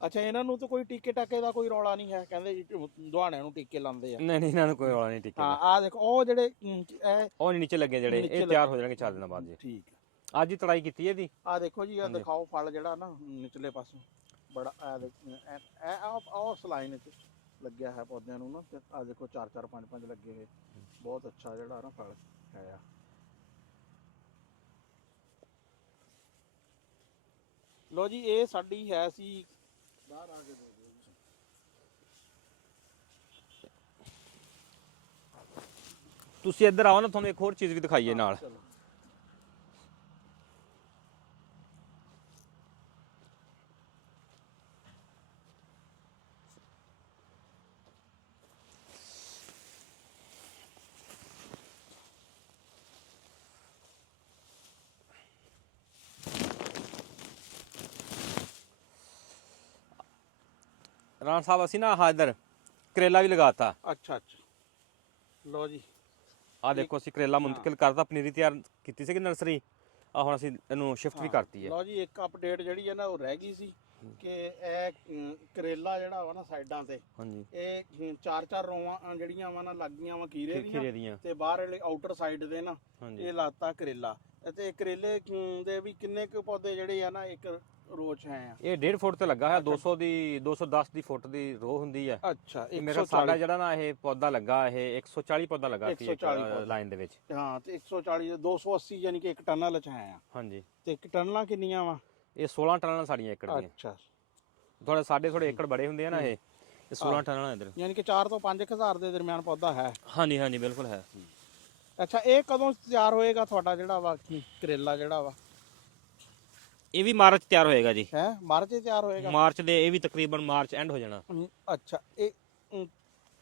ਅੱਛਾ ਇਹਨਾਂ ਨੂੰ ਤਾਂ ਕੋਈ ਟੀਕੇ ਟਾਕੇ ਦਾ ਕੋਈ ਰੌਲਾ ਨਹੀਂ ਹੈ? ਕਹਿੰਦੇ ਜੀ ਦੁਹਾਣਿਆਂ ਨੂੰ ਟੀਕੇ ਲਾਉਂਦੇ ਆ। ਨਹੀਂ ਇਹਨਾਂ ਨੂੰ ਕੋਈ ਰੌਲਾ ਨਹੀਂ ਟਿੱਕੇ ਹਾਂ ਆ ਦੇਖੋ ਉਹ ਜਿਹੜੇ ਇਹ ਉਹ ਨੀਚੇ ਲੱਗੇ ਜਿਹੜੇ ਇਹ ਤਿਆਰ ਹੋ ਜਾਣਗੇ 4 ਦਿਨਾਂ ਬਾਅਦ ਜੀ। ਠੀਕ ਹੈ ਅੱਜ ਹੀ ਤੜਾਈ ਕੀਤੀ ਇਹਦੀ। ਆ ਦੇਖੋ ਜੀ ਆ ਦਿਖਾਓ ਫਲ ਜਿਹੜਾ ਨਾ ਨਿਚਲੇ ਪਾਸੋਂ ਬੜਾ ਆ ਸਲਾਈਨ ਚ ਲੱਗਿਆ ਹੈ ਪੌਦਿਆਂ ਨੂੰ ਨਾ ਤੇ ਆ ਦੇਖੋ 4-4 5-5 ਲੱਗੇ ਹੋਏ ਬਹੁਤ ਅੱਛਾ ਜਿਹੜਾ ਨਾ ਫਲ ਹੈ ਆ। ਲੋ ਜੀ ਇਹ ਸਾਡੀ ਹੈ ਸੀ ਬਾਹਰ ਆ ਕੇ ਦੇ ਦਿਓ ਜੀ। ਤੁਸੀਂ ਇੱਧਰ ਆਓ ਨਾ ਤੁਹਾਨੂੰ ਇੱਕ ਹੋਰ ਚੀਜ਼ ਵੀ ਦਿਖਾਈਏ ਨਾਲ। ਚਲੋ ਰਾਣਾ ਸਾਹਿਬ ਅਸੀਂ ਨਾ ਆਹ ਇੱਧਰ ਕਰੇਲਾ ਵੀ ਲਗਾਤਾ। ਅੱਛਾ ਅੱਛਾ ਲੋ ਜੀ ਆ ਦੇਖੋ ਅਸੀਂ ਕਰੇਲਾ ਮੁੰਤਕਿਲ ਕਰਤਾ ਪਨੀਰੀ ਤਿਆਰ ਕੀਤੀ ਸੀ ਕਿ ਨਰਸਰੀ ਆ ਹੁਣ ਅਸੀਂ ਇਹਨੂੰ ਸ਼ਿਫਟ ਵੀ ਕਰਤੀ ਹੈ। ਲੋ ਜੀ ਇੱਕ ਅਪਡੇਟ ਜਿਹੜੀ ਹੈ ਨਾ ਉਹ ਰਹਿ ਗਈ ਸੀ ਕਿ ਇਹ ਕਰੇਲਾ ਜਿਹੜਾ ਵਾ ਨਾ ਸਾਈਡਾਂ ਤੇ ਹਾਂਜੀ ਇਹ 4-4 ਰੋਵਾਂ ਜਿਹੜੀਆਂ ਵਾ ਨਾ ਲੱਗੀਆਂ ਵਾ ਖੀਰੇ ਖੀਰੇ ਦੀਆਂ ਦੀਆਂ ਤੇ ਬਾਹਰ ਵਾਲੇ ਆਊਟਰ ਸਾਈਡ ਦੇ ਨਾ ਹਾਂਜੀ ਇਹ ਲਾਤਾ ਕਰੇਲਾ। ਤੇ ਕਰੇਲੇ ਦੇ ਵੀ ਕਿੰਨੇ ਕੁ ਪੌਦੇ ਜਿਹੜੇ ਆ ਨਾ ਇੱਕ ਰੋਚ ਹੈ ਆ? ਇਹ 1.5 ਫੁੱਟ ਤੇ ਲੱਗਾ ਹੈ 200 ਦੀ 210 ਦੀ ਫੁੱਟ ਦੀ ਰੋ ਹੁੰਦੀ ਹੈ। ਅੱਛਾ ਇਹ ਮੇਰਾ ਸਾਡਾ ਜਿਹੜਾ ਨਾ ਇਹ ਪੌਦਾ ਲੱਗਾ ਇਹ 140 ਪੌਦਾ ਲੱਗਾ ਸੀ ਇੱਕ ਲਾਈਨ ਦੇ ਵਿੱਚ। ਹਾਂ ਤੇ 140 280 ਯਾਨੀ ਕਿ 1 ਟਨ ਵਾਲਾ ਚ ਹੈ ਆ। ਹਾਂਜੀ ਤੇ 1 ਟਨਾਂ ਕਿੰਨੀਆਂ ਵਾ? ਇਹ 16 ਟਨਾਂ ਸਾਡੀਆਂ ਏਕੜ ਦੀਆਂ। ਅੱਛਾ ਥੋੜੇ ਏਕੜ ਬੜੇ ਹੁੰਦੇ ਆ ਨਾ ਇਹ 16 ਟਨਾਂ ਇਧਰ ਯਾਨੀ ਕਿ 4 ਤੋਂ 5 ਹਜ਼ਾਰ ਦੇ ਦਰਮਿਆਨ ਪੌਦਾ ਹੈ। ਹਾਂਜੀ ਹਾਂਜੀ ਬਿਲਕੁਲ ਹੈ। ਅੱਛਾ ਇਹ ਕਦੋਂ ਤਿਆਰ ਹੋਏਗਾ ਤੁਹਾਡਾ ਜਿਹੜਾ ਵਾ ਕਰੇਲਾ ਜਿਹੜਾ ਵਾ? ਇਹ ਵੀ ਮਾਰਚ ਤਿਆਰ ਹੋਏਗਾ ਜੀ। ਹੈ ਮਾਰਚ 'ਚ ਤਿਆਰ ਹੋਏਗਾ? ਮਾਰਚ ਦੇ ਇਹ ਵੀ ਤਕਰੀਬਨ ਮਾਰਚ ਐਂਡ ਹੋ ਜਾਣਾ। ਅੱਛਾ ਇਹ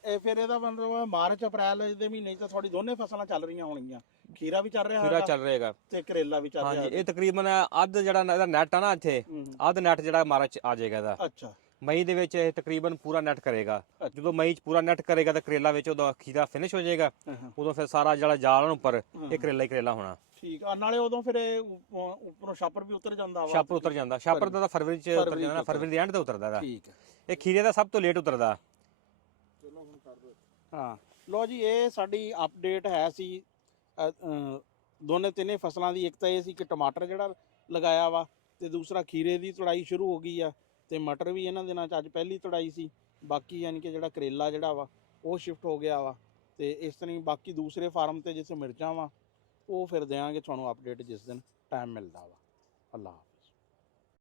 ਇਹ ਫਿਰ ਇਹਦਾ ਮਤਲਬ ਮਾਰਚ ਅਪ੍ਰੈਲ ਦੇ ਮਹੀਨੇ 'ਚ ਤਾਂ ਤੁਹਾਡੀ ਦੋਨੇ ਫਸਲਾਂ ਚੱਲ ਰਹੀਆਂ ਹੋਣਗੀਆਂ, ਖੀਰਾ ਵੀ ਚੱਲ ਰਿਹਾ ਖੀਰਾ ਹੈਗਾ ਚੱਲ ਰਹੇਗਾ ਤੇ ਕਰੇਲਾ ਵੀ ਚੱਲ ਰਿਹਾ ਹਾਂਜੀ। ਇਹ ਤਕਰੀਬਨ ਅੱਧ ਜਿਹੜਾ ਇਹਦਾ ਨੈਟ ਆ ਨਾ ਇੱਥੇ, ਅੱਧ ਨੈਟ ਜਿਹੜਾ ਮਾਰਚ ਆ ਜਾਏਗਾ ਇਹਦਾ। ਅੱਛਾ ਮਈ ਦੇ ਵਿੱਚ ਇਹ ਤਕਰੀਬਨ ਪੂਰਾ ਨੈਟ ਕਰੇਗਾ। ਜਦੋਂ ਮਈ ਚ ਪੂਰਾ ਨੈਟ ਕਰੇਗਾ ਤਾਂ ਕਰੇਲਾ ਵਿੱਚ ਉਹਦਾ ਖੀਰਾ ਫਿਨਿਸ਼ ਹੋ ਜਾਏਗਾ। ਉਦੋਂ ਫਿਰ ਸਾਰਾ ਜਿਹੜਾ ਜਾਲ ਉੱਪਰ ਇਹ ਕਰੇਲਾ ਹੀ ਕਰੇਲਾ ਹੋਣਾ। ਠੀਕ ਆ, ਨਾਲੇ ਉਦੋਂ ਫਿਰ ਇਹ ਉੱਪਰੋਂ ਛਾਪਰ ਵੀ ਉਤਰ ਜਾਂਦਾ ਵਾ। ਛਾਪਰ ਉਤਰ ਜਾਂਦਾ, ਛਾਪਰ ਦਾ ਤਾਂ ਫਰਵਰੀ ਚ ਉਤਰ ਜਾਂਦਾ, ਫਰਵਰੀ ਦੇ ਐਂਡ ਤੇ ਉਤਰਦਾ ਇਹਦਾ। ਠੀਕ ਹੈ, ਇਹ ਖੀਰੇ ਦਾ ਸਭ ਤੋਂ ਲੇਟ ਉਤਰਦਾ। ਹਾਂ ਲੋ ਜੀ, ਇਹ ਸਾਡੀ ਅਪਡੇਟ ਹੈ ਸੀ ਦੋਨੇ ਤਿੰਨੇ ਫਸਲਾਂ ਦੀ। ਇੱਕ ਤਾਂ ਇਹ ਸੀ ਕਿ ਟਮਾਟਰ ਜਿਹੜਾ ਲਗਾਇਆ ਵਾ, ਤੇ ਦੂਸਰਾ ਖੀਰੇ ਦੀ ਤੁੜਾਈ ਸ਼ੁਰੂ ਹੋ ਗਈ ਆ, ਤੇ ਮਟਰ ਵੀ ਇਹਨਾਂ ਦਿਨਾਂ 'ਚ ਅੱਜ ਪਹਿਲੀ ਤੁੜਾਈ ਸੀ। ਬਾਕੀ ਯਾਨੀ ਕਿ ਜਿਹੜਾ ਕਰੇਲਾ ਜਿਹੜਾ ਵਾ ਉਹ ਸ਼ਿਫਟ ਹੋ ਗਿਆ ਵਾ, ਤੇ ਇਸ ਤਰ੍ਹਾਂ ਹੀ ਬਾਕੀ ਦੂਸਰੇ ਫਾਰਮ ਤੇ ਜਿੱਥੇ ਮਿਰਚਾਂ ਵਾ ਉਹ ਫਿਰ ਦਿਆਂਗੇ ਤੁਹਾਨੂੰ ਅਪਡੇਟ ਜਿਸ ਦਿਨ ਟਾਈਮ ਮਿਲਦਾ ਵਾ। ਅੱਲਾ ਹਾਫਿਜ਼।